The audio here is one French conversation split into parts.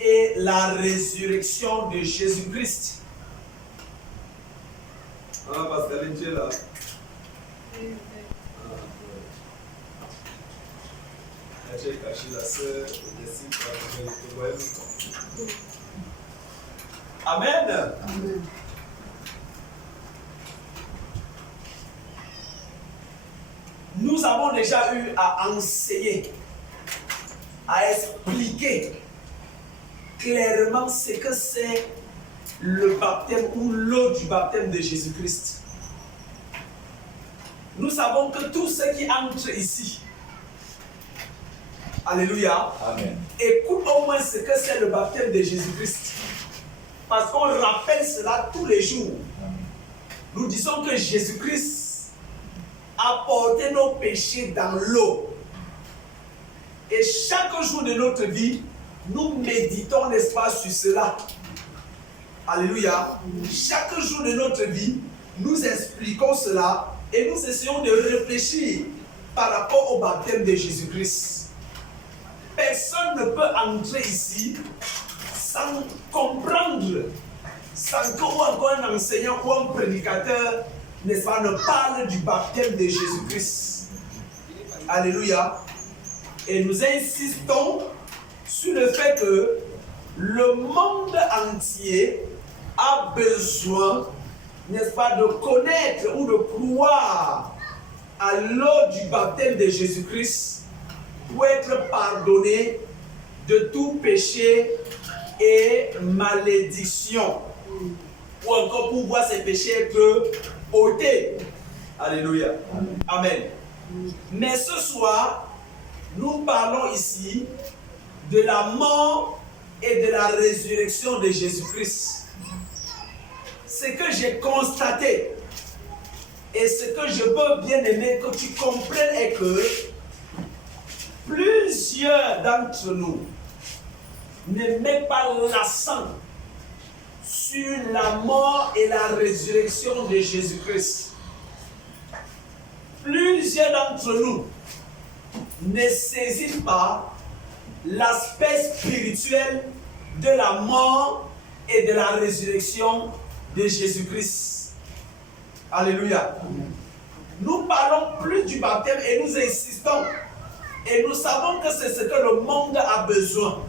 et la résurrection de Jésus-Christ. Ah, Pascaline, tu es là. J'ai caché la sœur, Amen. Amen. Nous avons déjà eu à enseigner, à expliquer clairement ce que c'est le baptême ou l'eau du baptême de Jésus-Christ. Nous savons que tous ceux qui entrent ici, alléluia, Amen. écoutent au moins ce que c'est le baptême de Jésus-Christ. Parce qu'on rappelle cela tous les jours. Nous disons que Jésus-Christ a porté nos péchés dans l'eau. Et chaque jour de notre vie, nous méditons, n'est-ce pas, sur cela. Alléluia. Chaque jour de notre vie, nous expliquons cela et nous essayons de réfléchir par rapport au baptême de Jésus-Christ. Personne ne peut entrer ici sans comprendre, sans que ou encore un enseignant ou un prédicateur, n'est-ce pas, ne parle du baptême de Jésus-Christ. Alléluia. Et nous insistons sur le fait que le monde entier a besoin, n'est-ce pas, de connaître ou de croire à l'eau du baptême de Jésus-Christ pour être pardonné de tout péché et malédiction. Ou encore pour voir ses péchés être ôtés. Alléluia. Amen. Mais ce soir, nous parlons ici de la mort et de la résurrection de Jésus-Christ. Ce que j'ai constaté et ce que je veux bien aimer que tu comprennes est que plusieurs d'entre nous ne mettent pas l'accent sur la mort et la résurrection de Jésus-Christ. Plusieurs d'entre nous ne saisissent pas l'aspect spirituel de la mort et de la résurrection de Jésus-Christ. Alléluia. Nous parlons plus du baptême et nous insistons. Et nous savons que c'est ce que le monde a besoin.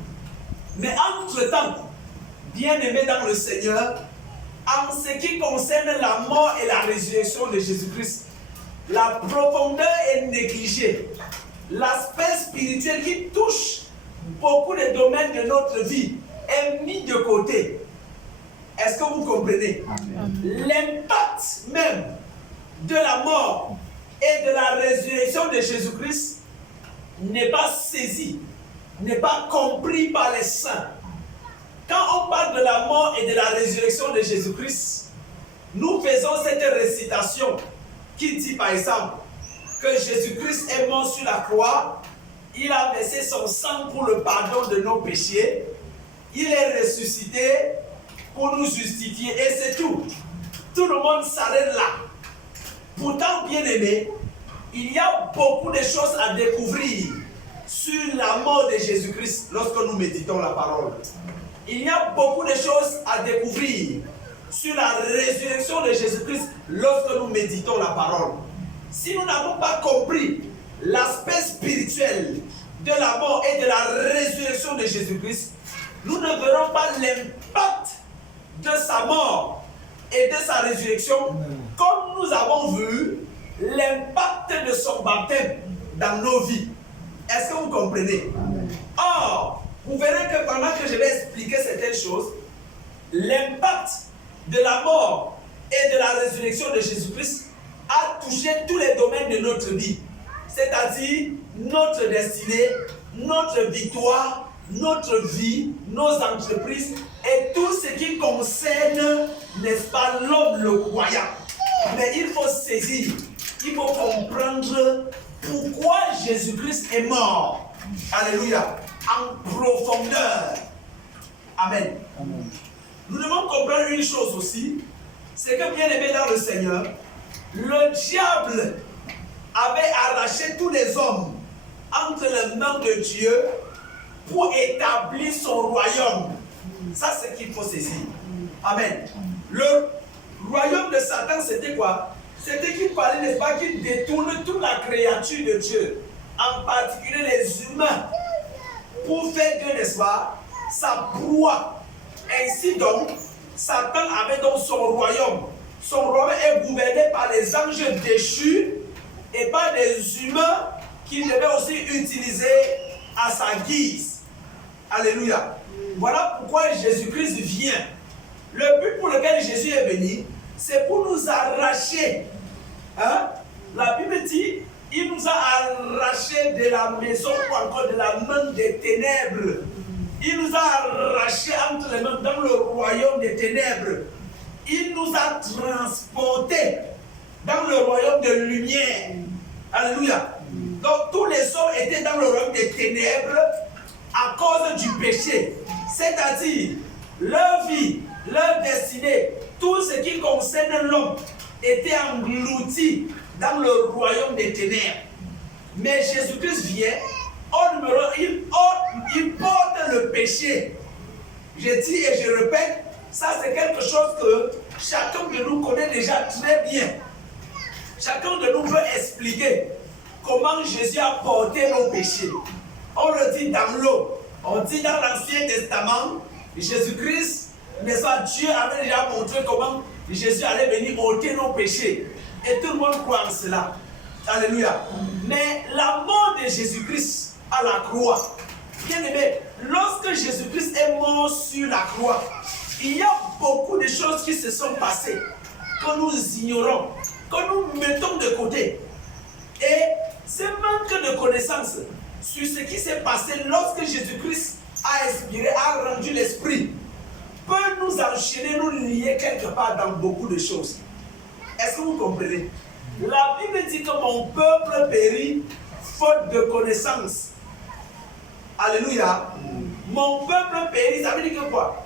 Mais entre-temps, bien-aimés dans le Seigneur, en ce qui concerne la mort et la résurrection de Jésus-Christ, la profondeur est négligée. L'aspect spirituel qui touche beaucoup de domaines de notre vie est mis de côté. Est-ce que vous comprenez? L'impact même de la mort et de la résurrection de Jésus-Christ n'est pas saisi, n'est pas compris par les saints. Quand on parle de la mort et de la résurrection de Jésus-Christ, nous faisons cette récitation qui dit par exemple que Jésus-Christ est mort sur la croix, il a versé son sang pour le pardon de nos péchés, il est ressuscité pour nous justifier et c'est tout. Tout le monde s'arrête là. Pourtant, bien aimé, il y a beaucoup de choses à découvrir sur la mort de Jésus-Christ lorsque nous méditons la parole. Il y a beaucoup de choses à découvrir sur la résurrection de Jésus-Christ lorsque nous méditons la parole. Si nous n'avons pas compris l'aspect spirituel de la mort et de la résurrection de Jésus-Christ, nous ne verrons pas l'impact de sa mort et de sa résurrection comme nous avons vu l'impact de son baptême dans nos vies. Est-ce que vous comprenez? Or, vous verrez que pendant que je vais expliquer certaines choses, l'impact de la mort et de la résurrection de Jésus-Christ a touché tous les domaines de notre vie, c'est-à-dire notre destinée, notre victoire, notre vie, nos entreprises et tout ce qui concerne, n'est-ce pas, l'homme, le croyant. Mais il faut saisir, il faut comprendre pourquoi Jésus-Christ est mort. Alléluia. En profondeur. Amen. Amen. Nous devons comprendre une chose aussi, c'est que bien aimé dans le Seigneur, le diable avait arraché tous les hommes entre les mains de Dieu pour établir son royaume. Ça, c'est ce qu'il faut saisir. Amen. Le royaume de Satan, c'était quoi? C'était qu'il parlait, n'est-ce pas, qu'il détourne toute la créature de Dieu, en particulier les humains, pour faire que, n'est-ce pas, sa proie. Ainsi donc, Satan avait donc son royaume. Son royaume est gouverné par les anges déchus et par des humains qu'il devait aussi utiliser à sa guise. Alléluia. Voilà pourquoi Jésus-Christ vient. Le but pour lequel Jésus est venu, c'est pour nous arracher. Hein? La Bible dit, il nous a arrachés de la maison ou encore de la main des ténèbres. Il nous a arrachés entre les mains dans le royaume des ténèbres. Il nous a transportés dans le royaume de lumière. Alléluia. Donc tous les hommes étaient dans le royaume des ténèbres à cause du péché. C'est-à-dire, leur vie, leur destinée, tout ce qui concerne l'homme était englouti dans le royaume des ténèbres. Mais Jésus-Christ vient, il porte le péché. Je dis et je répète, ça c'est quelque chose que chacun de nous connaît déjà très bien. Chacun de nous veut expliquer comment Jésus a porté nos péchés. On le dit dans l'eau. On dit dans l'Ancien Testament, Jésus-Christ, n'est-ce pas, Dieu avait déjà montré comment Jésus allait venir ôter nos péchés. Et tout le monde croit en cela. Alléluia. Mais la mort de Jésus-Christ à la croix, bien aimé, lorsque Jésus-Christ est mort sur la croix, il y a beaucoup de choses qui se sont passées, que nous ignorons, que nous mettons de côté. Et ce manque de connaissance sur ce qui s'est passé lorsque Jésus-Christ a expiré, a rendu l'esprit, peut nous enchaîner, nous lier quelque part dans beaucoup de choses. Est-ce que vous comprenez? La Bible dit que mon peuple périt faute de connaissance. Alléluia. Mon peuple périt, ça veut dire que quoi?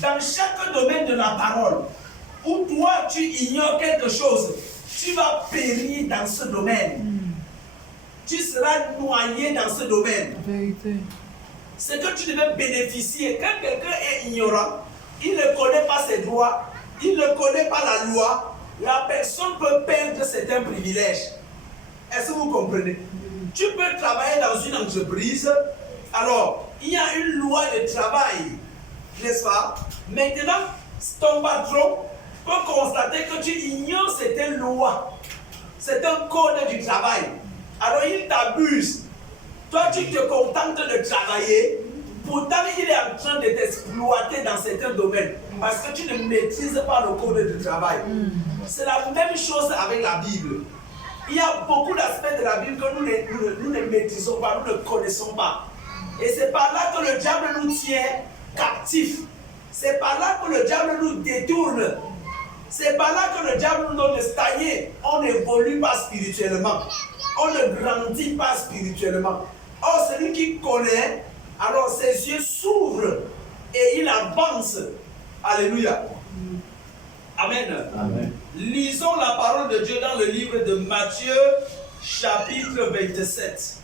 Dans chaque domaine de la parole, où toi tu ignores quelque chose, tu vas périr dans ce domaine. Tu seras noyé dans ce domaine. Vérité. Ce que tu devais bénéficier, quand quelqu'un est ignorant, il ne connaît pas ses droits, il ne connaît pas la loi, la personne peut perdre certains privilèges. Est-ce que vous comprenez? Tu peux travailler dans une entreprise, alors il y a une loi de travail, n'est-ce pas? Maintenant, ton patron peut constater que tu ignores certaines lois, c'est un code du travail. Alors il t'abuse. Toi, tu te contentes de travailler. Pourtant, il est en train de t'exploiter dans certains domaines. Parce que tu ne maîtrises pas le code du travail. C'est la même chose avec la Bible. Il y a beaucoup d'aspects de la Bible que nous ne maîtrisons pas, nous ne connaissons pas. Et c'est par là que le diable nous tient captifs. C'est par là que le diable nous détourne. C'est par là que le diable nous donne de stagner. On n'évolue pas spirituellement. On ne grandit pas spirituellement. Or, celui qui connaît, alors ses yeux s'ouvrent et il avance. Alléluia. Amen. Amen. Lisons la parole de Dieu dans le livre de Matthieu, chapitre 27.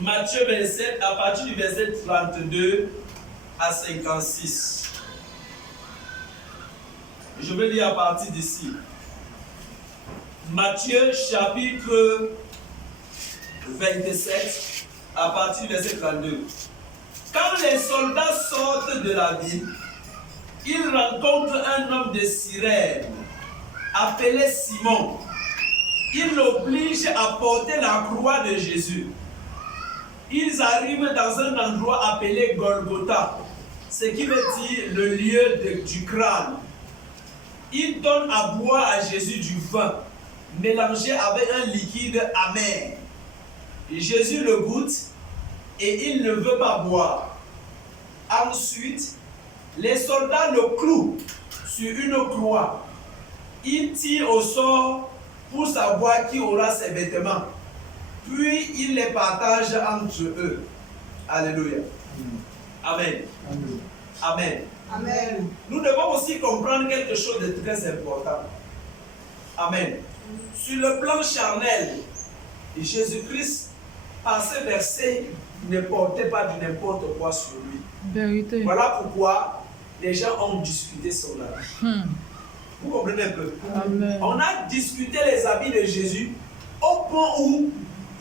Matthieu 27, à partir du verset 32 à 56. Je vais lire à partir d'ici. Matthieu chapitre 27, à partir du verset 32. Quand les soldats sortent de la ville, ils rencontrent un homme de Cyrène, appelé Simon. Ils l'obligent à porter la croix de Jésus. Ils arrivent dans un endroit appelé Golgotha, ce qui veut dire le lieu du crâne. Ils donnent à boire à Jésus du vin, mélangé avec un liquide amer. Jésus le goûte et il ne veut pas boire. Ensuite, les soldats le clouent sur une croix. Ils tirent au sort pour savoir qui aura ses vêtements. Puis il les partage entre eux. Alléluia. Amen. Amen. Amen. Nous devons aussi comprendre quelque chose de très important. Amen. Sur le plan charnel, Jésus-Christ, par ce verset, ne portait pas du n'importe quoi sur lui. Vérité. Voilà pourquoi les gens ont discuté son habit. Vous comprenez un peu? Amen. On a discuté les habits de Jésus au point où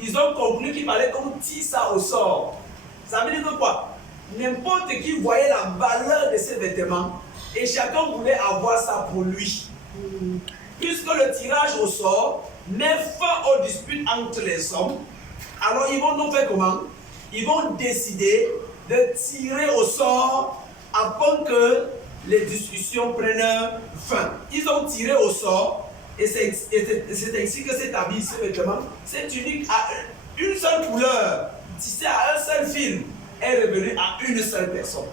ils ont conclu qu'il fallait qu'on tire ça au sort. Ça veut dire que quoi? N'importe qui voyait la valeur de ses vêtements et chacun voulait avoir ça pour lui. Puisque le tirage au sort met fin aux disputes entre les hommes, alors ils vont donc faire comment? Ils vont décider de tirer au sort afin que les discussions prennent fin. Ils ont tiré au sort et c'est ainsi que cet habit, ce vêtement, cette unique à une seule couleur, tissé à un seul fil, est revenu à une seule personne.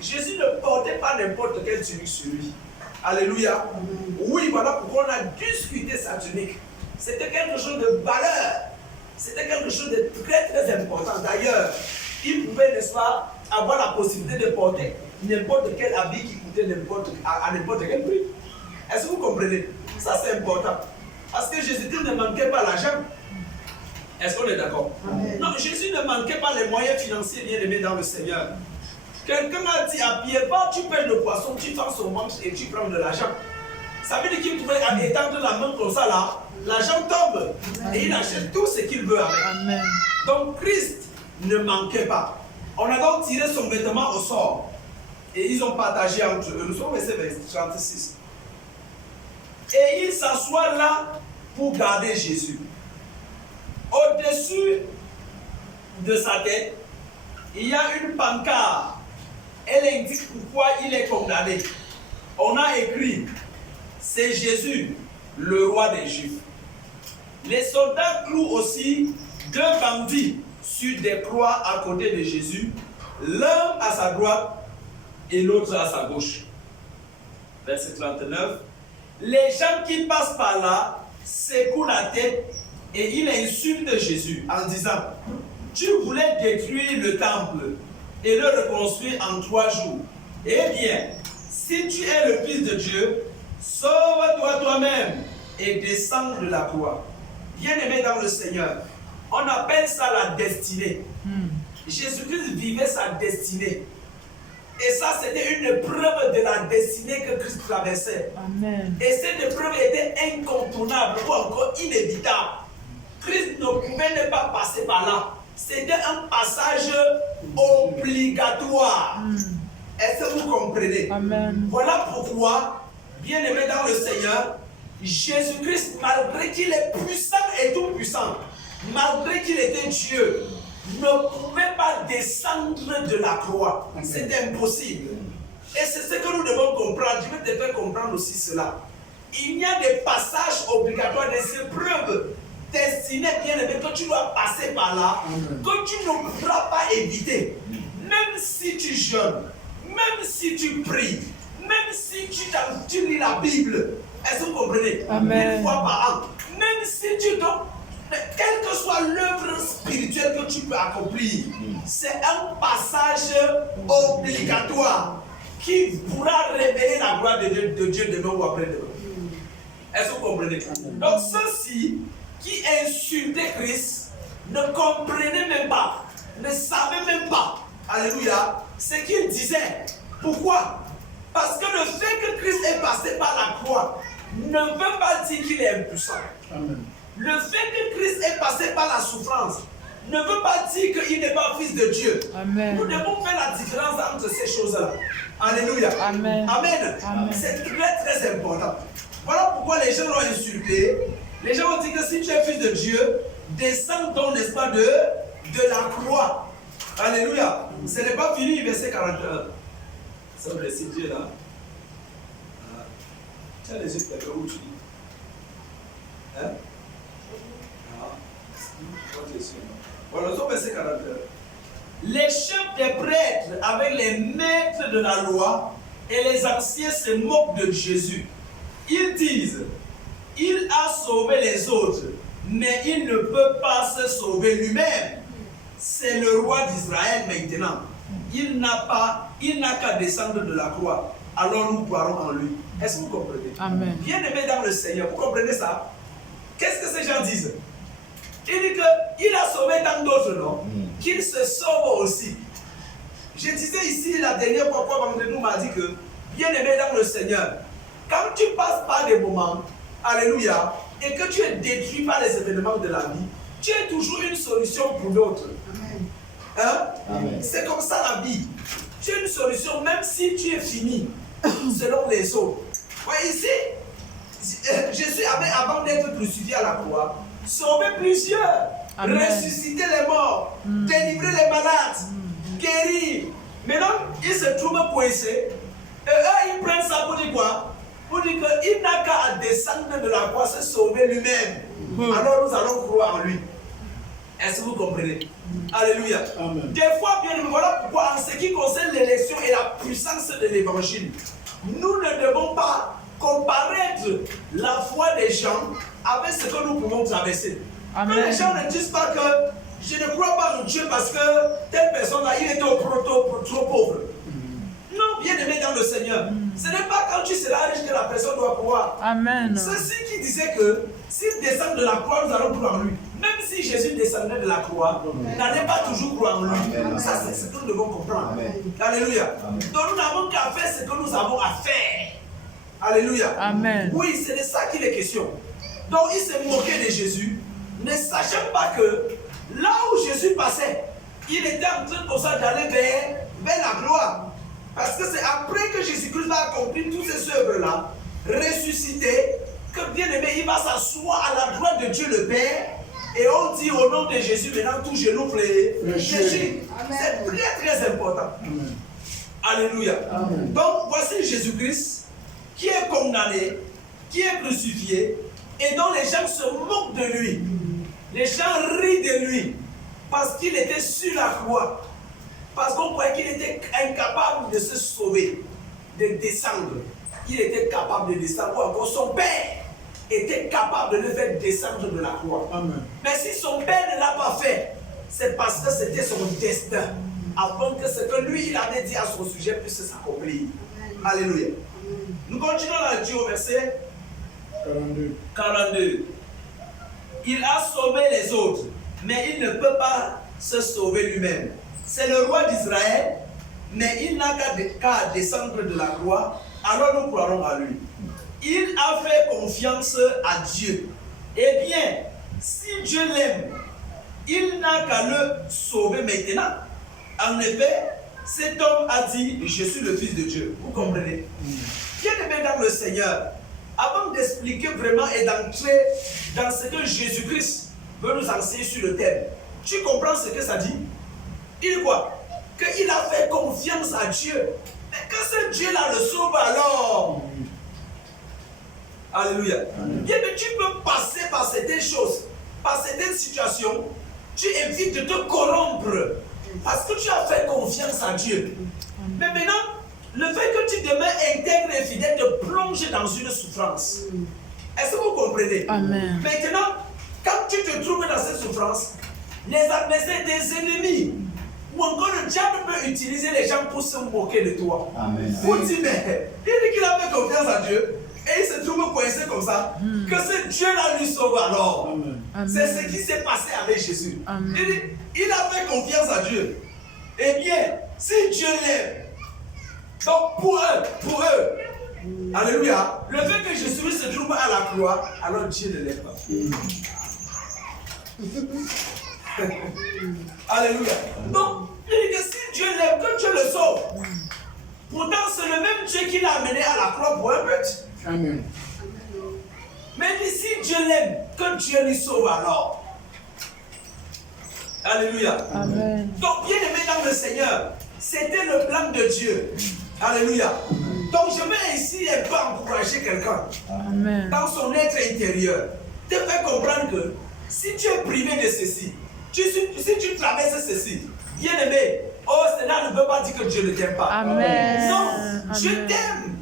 Jésus ne portait pas n'importe quelle tunique sur lui. Alléluia. Oui, voilà pourquoi on a discuté sa tunique. C'était quelque chose de valeur. C'était quelque chose de très très important. D'ailleurs, il pouvait, n'est-ce pas, avoir la possibilité de porter n'importe quel habit qui coûtait à n'importe quel prix. Est-ce que vous comprenez? Ça c'est important. Parce que Jésus-Christ ne manquait pas l'argent. Est-ce qu'on est d'accord? Non, Jésus ne manquait pas les moyens financiers bien aimés dans le Seigneur. Quelqu'un a dit à Pierre, va, tu pèles le poisson, tu fends son manche et tu prends de l'argent. Ça veut dire qu'il pouvait étendre la main comme ça là, l'argent tombe et il achète tout ce qu'il veut avec. Amen. Donc Christ ne manquait pas. On a donc tiré son vêtement au sort et ils ont partagé entre eux. Nous sommes au verset 36. Et il s'assoit là pour garder Jésus. Au-dessus de sa tête, il y a une pancarte. Elle indique pourquoi il est condamné. On a écrit, c'est Jésus, le roi des Juifs. Les soldats clouent aussi deux bandits sur des croix à côté de Jésus, l'un à sa droite et l'autre à sa gauche. Verset 39. Les gens qui passent par là secouent la tête et ils insultent Jésus en disant, tu voulais détruire le temple et le reconstruire en 3 jours. Eh bien, si tu es le Fils de Dieu, sauve-toi toi-même et descends de la croix. Bien-aimé dans le Seigneur, on appelle ça la destinée. Jésus-Christ vivait sa destinée. Et ça, c'était une preuve de la destinée que Christ traversait. Amen. Et cette épreuve était incontournable ou encore inévitable. Christ ne pouvait ne pas passer par là. C'était un passage obligatoire. Est-ce que vous comprenez? Amen. Voilà pourquoi, bien aimé dans le Seigneur, Jésus-Christ, malgré qu'il est puissant et tout puissant, malgré qu'il était Dieu, ne pouvait pas descendre de la croix. C'est impossible. Et c'est ce que nous devons comprendre. Je vais te faire comprendre aussi cela. Il y a des passages obligatoires, des épreuves destinées, bien aimé, que tu dois passer par là, que tu ne pourras pas éviter. Même si tu jeûnes, même si tu pries, même si tu lis la Bible. Est-ce que vous comprenez? Amen. 1 fois par an. Même si tu dois, quelle que soit l'œuvre spirituelle que tu peux accomplir, c'est un passage obligatoire qui pourra révéler la gloire de Dieu demain ou après-demain. Est-ce que vous comprenez? Donc ceux-ci qui insultaient Christ ne comprenaient même pas, ne savaient même pas, alléluia, ce qu'il disait. Pourquoi? Parce que le fait que Christ est passé par la croix ne veut pas dire qu'il est impuissant. Amen. Le fait que Christ est passé par la souffrance ne veut pas dire qu'il n'est pas fils de Dieu. Amen. Nous devons faire la différence entre ces choses-là. Alléluia. Amen. Amen. Amen. C'est très très important. Voilà pourquoi les gens l'ont insulté. Les gens ont dit que si tu es fils de Dieu, descends donc, n'est-ce pas, de la croix. Alléluia. Ce n'est pas fini, verset 41. C'est le verset Dieu là. Tu as les yeux fermés où tu dis? Hein? Voilà, nous sommes verset 41. Les chefs des prêtres avec les maîtres de la loi et les anciens se moquent de Jésus. Ils disent, il a sauvé les autres, mais il ne peut pas se sauver lui-même. C'est le roi d'Israël maintenant. Il n'a qu'à descendre de la croix. Alors nous croirons en lui. Est-ce que vous comprenez? Amen. Bien-aimé dans le Seigneur, vous comprenez ça? Qu'est-ce que ces gens disent? Il dit qu'il a sauvé tant d'autres, non? Qu'il se sauve aussi. Je disais ici la dernière fois, nous m'a dit que, bien-aimé dans le Seigneur, quand tu passes par des moments, alléluia, et que tu es détruit par les événements de la vie, tu es toujours une solution pour d'autres. Hein? C'est comme ça la vie. Tu es une solution même si tu es fini, selon les autres. Ouais, ici, Jésus avait, avant d'être crucifié à la croix, sauvé plusieurs, ressuscité les morts, délivré les malades, guéri. Maintenant, il se trouve coincé. Et eux, ils prennent ça pour dire quoi? Pour dire qu'il n'a qu'à descendre de la croix, se sauver lui-même. Alors nous allons croire en lui. Est-ce que vous comprenez? Alléluia. Amen. Des fois, bien, voilà pourquoi en ce qui concerne l'élection et la puissance de l'évangile, nous ne devons pas comparaître la foi des gens avec ce que nous pouvons traverser. Amen. Que les gens ne disent pas que je ne crois pas en Dieu parce que telle personne-là, il était trop pauvre. Non, bien aimé dans le Seigneur. Ce n'est pas quand tu seras riche que la personne doit croire. Amen. Ceux-ci qui disaient que s'il descend de la croix, nous allons croire en lui. Même si Jésus descendait de la croix, n'allez pas toujours croire en lui. Amen. Ça, c'est ce que nous devons comprendre. Amen. Alléluia. Amen. Donc nous n'avons qu'à faire ce que nous avons à faire. Alléluia. Amen. Oui, c'est de ça qu'il est question. Donc il s'est moqué de Jésus, ne sachant pas que là où Jésus passait, il était en train comme ça d'aller vers la gloire. Parce que c'est après que Jésus-Christ a accompli toutes ces œuvres-là, ressuscité, que bien aimé, il va s'asseoir à la droite de Dieu le Père. Et on dit au nom de Jésus, maintenant tout genou fléché. C'est très très important. Amen. Alléluia. Amen. Donc voici Jésus-Christ qui est condamné, qui est crucifié, et dont les gens se moquent de lui. Les gens rient de lui parce qu'il était sur la croix. Parce qu'on croyait qu'il était incapable de se sauver, de descendre. Il était capable de descendre. Ou encore son père était capable de le faire descendre de la croix. Amen. Mais si son père ne l'a pas fait, c'est parce que c'était son destin. Afin que ce que lui, il avait dit à son sujet puisse s'accomplir. Alléluia. Nous continuons la lecture au verset 42. Il a sauvé les autres, mais il ne peut pas se sauver lui-même. C'est le roi d'Israël, mais il n'a qu'à descendre de la croix, alors nous croirons à lui. Il a fait confiance à Dieu. Eh bien, si Dieu l'aime, il n'a qu'à le sauver maintenant. En effet, cet homme a dit, je suis le Fils de Dieu. Vous comprenez? Bien-aimé dans le Seigneur, avant d'expliquer vraiment et d'entrer dans ce que Jésus-Christ veut nous enseigner sur le thème, tu comprends ce que ça dit? Il dit quoi? Qu'il a fait confiance à Dieu. Mais que ce Dieu-là le sauve alors. Alléluia. Bien que tu peux passer par certaines choses, par certaines situations, tu évites de te corrompre. Parce que tu as fait confiance à Dieu. Mais maintenant, le fait que tu demeures intègre et fidèle te plonge dans une souffrance. Est-ce que vous comprenez? Amen. Maintenant, quand tu te trouves dans cette souffrance, les adversaires, tes ennemis, ou encore le diable peut utiliser les gens pour se moquer de toi. Amen. Pour dire, mais il dit qu'il a fait confiance à Dieu et il se trouve coincé comme ça. Que ce Dieu-là lui sauve alors. Amen. C'est ce qui s'est passé avec Jésus. Amen. Il dit, il a fait confiance à Dieu. Eh bien, si Dieu l'aime, donc pour eux, alléluia, le fait que Jésus se trouve à la croix, alors Dieu ne l'aime pas. Alléluia. Donc, il dit que si Dieu l'aime, que Dieu le sauve. Pourtant, c'est le même Dieu qui l'a amené à la croix pour un but. Amen. Mais si Dieu l'aime, que Dieu lui sauve alors. Alléluia. Amen. Donc, bien aimé dans le Seigneur, c'était le plan de Dieu. Alléluia. Donc, je vais ici et pas encourager quelqu'un dans son être intérieur, te faire comprendre que si tu es privé de ceci, si tu traverses ceci, bien aimé, oh, cela ne veut pas dire que Dieu ne t'aime pas. Amen. Non, Dieu t'aime.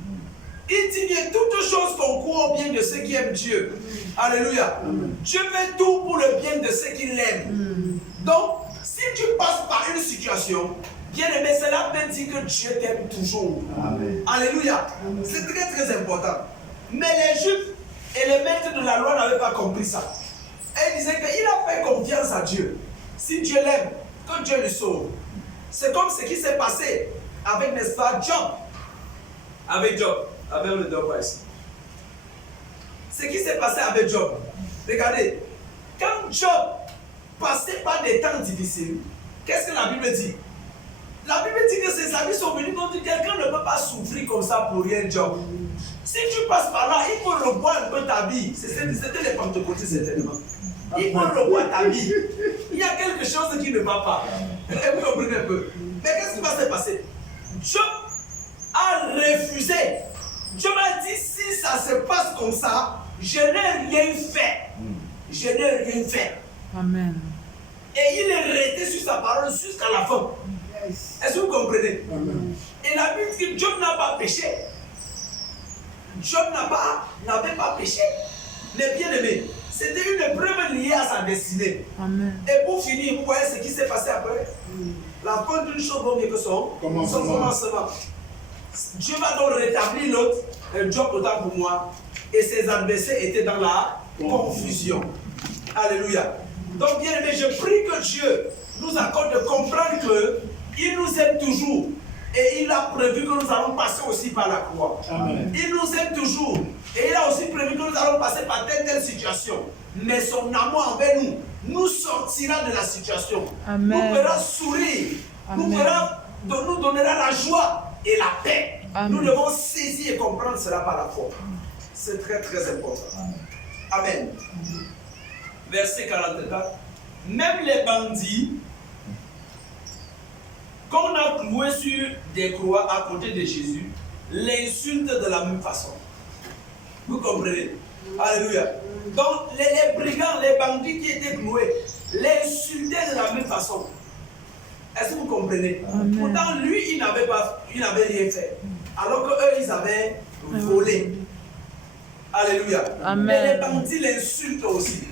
Il dit bien, toutes choses concourent au bien de ceux qui aiment Dieu. Alléluia. Dieu fait tout pour le bien de ceux qui l'aiment. Donc, si tu passes par une situation, bien aimé, cela veut dire que Dieu t'aime toujours. Amen. Alléluia. C'est très très important. Mais les Juifs et les maîtres de la loi n'avaient pas compris ça. Et ils disaient qu'il a fait confiance à Dieu. Si Dieu l'aime, que Dieu le sauve. C'est comme ce qui s'est passé avec, n'est-ce pas, Job. Avec Job. Avec le Job ici. Ce qui s'est passé avec Job. Regardez, quand Job passait par des temps difficiles, qu'est-ce que la Bible dit? La Bible dit que ses amis sont venus contre quelqu'un ne peut pas souffrir comme ça pour rien, Job. Si tu passes par là, il faut revoir un peu ta vie. C'était les pentecôtistes certainement. Il faut revoir ta vie. Il y a quelque chose qui ne va pas. Et vous comprenez un peu. Mais qu'est-ce qui va se passer? Job a refusé. Job a dit, si ça se passe comme ça, je n'ai rien fait. Je n'ai rien fait. Amen. Et il est resté sur sa parole jusqu'à la fin. Est-ce que vous comprenez? Et la Bible dit que Job n'a pas péché. Job n'avait pas péché. Les bien-aimés, c'était une épreuve liée à sa destinée. Amen. Et pour finir, vous voyez ce qui s'est passé après? La fin d'une chose vaut mieux que son commencement. Dieu va donc rétablir l'autre, Job autant pour moi, et ses adversaires étaient dans la confusion. Alléluia. Donc, bien aimé, je prie que Dieu nous accorde de comprendre qu'il nous aime toujours. Et il a prévu que nous allons passer aussi par la croix. Amen. Il nous aime toujours. Et il a aussi prévu que nous allons passer par telle situation. Mais son amour envers nous nous sortira de la situation. Amen. Nous fera sourire. Amen. Nous donnera la joie et la paix. Amen. Nous devons saisir et comprendre cela par la foi. C'est très très important. Amen. Verset 44. Même les bandits qu'on a cloués sur des croix à côté de Jésus l'insultent de la même façon. Vous comprenez? Alléluia. Donc les brigands, les bandits qui étaient cloués l'insultaient de la même façon. Est-ce que vous comprenez? Amen. Pourtant lui il n'avait rien fait. Alors que eux ils avaient volé. Alléluia. Amen. Mais les bandits l'insultent aussi.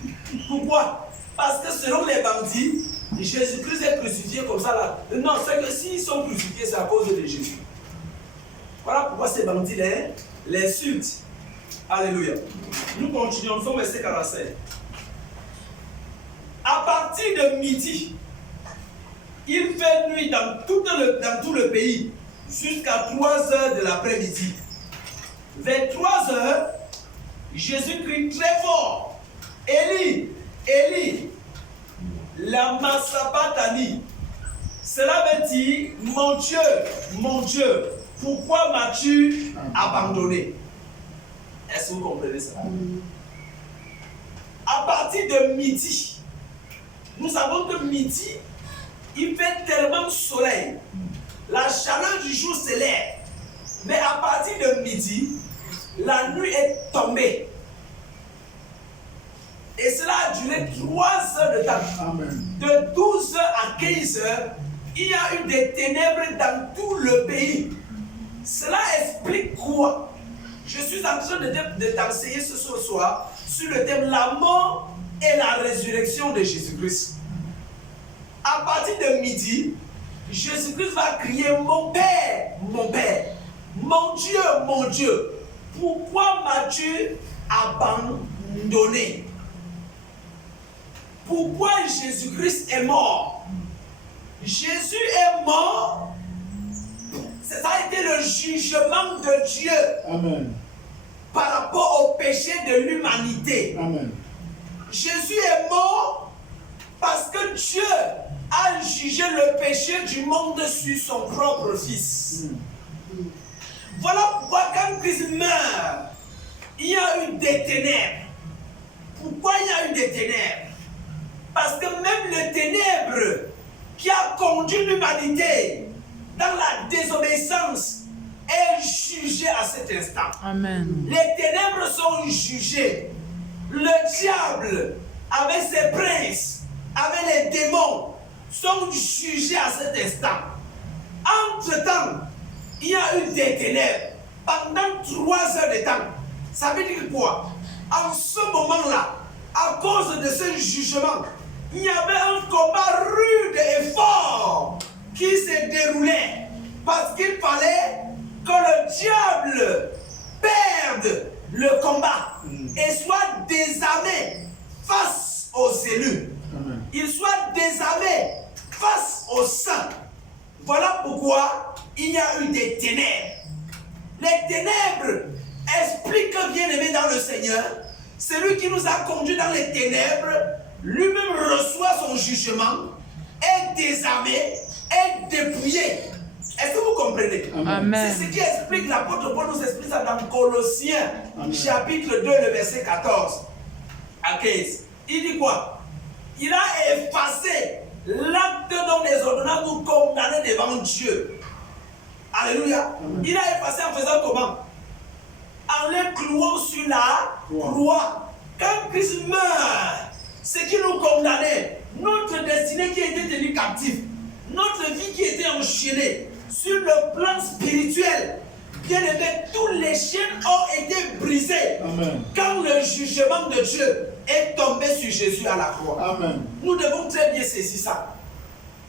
Pourquoi? Parce que selon les bandits, Jésus-Christ est crucifié comme ça là. Non, c'est que s'ils sont crucifiés, c'est à cause de Jésus. Voilà pourquoi ces bandits l'insultent. Alléluia. Nous continuons, nous sommes verset 45. À partir de midi, il fait nuit dans tout le pays jusqu'à 3 heures de l'après-midi. Vers 3 heures, Jésus crie très fort: Élie, Élie, lama sabachthani. Cela veut dire, mon Dieu, pourquoi m'as-tu abandonné? Est-ce que vous comprenez ça? À partir de midi, nous savons que midi, il fait tellement de soleil. La chaleur du jour s'élève. Mais à partir de midi, la nuit est tombée. Et cela a duré 3 heures de temps. Amen. De 12 heures à 15 heures, il y a eu des ténèbres dans tout le pays. Cela explique quoi? Je suis en train de t'enseigner ce soir sur le thème la mort et la résurrection de Jésus-Christ. À partir de midi, Jésus-Christ va crier: mon Père, mon Dieu, pourquoi m'as-tu abandonné? Pourquoi Jésus-Christ est mort? Jésus est mort. Ça a été le jugement de Dieu. Amen. Par rapport au péché de l'humanité. Amen. Jésus est mort parce que Dieu a jugé le péché du monde sur son propre Fils. Voilà pourquoi quand Christ meurt, il y a eu des ténèbres. Pourquoi il y a eu des ténèbres? Parce que même les ténèbres qui a conduit l'humanité dans la désobéissance est jugé à cet instant. Amen. Les ténèbres sont jugées. Le diable, avec ses princes, avec les démons, sont jugés à cet instant. Entre-temps, il y a eu des ténèbres pendant 3 heures de temps. Ça veut dire quoi? En ce moment-là, à cause de ce jugement, il y avait un combat rude et fort qui se déroulait parce qu'il fallait que le diable perde le combat et soit désarmé face aux élus. Amen. Il soit désarmé face aux saints. Voilà pourquoi il y a eu des ténèbres. Les ténèbres expliquent, bien aimé dans le Seigneur, celui qui nous a conduits dans les ténèbres, lui-même reçoit son jugement, est désarmé, est dépouillé. Est-ce que vous comprenez? Amen. C'est ce qui explique, l'apôtre Paul nous explique ça dans Colossiens, chapitre 2, le verset 14 à 15. Il dit quoi? Il a effacé l'acte dont les ordonnances nous condamnaient devant Dieu. Alléluia. Il a effacé en faisant comment? En les clouant sur la croix. Quand Christ meurt, ce qui nous condamnait, notre destinée qui était tenue captive, notre vie qui était enchaînée, sur le plan spirituel, bien aimé, tous les chaînes ont été brisées. Amen. Quand le jugement de Dieu est tombé sur Jésus à la croix. Amen. Nous devons très bien saisir ça.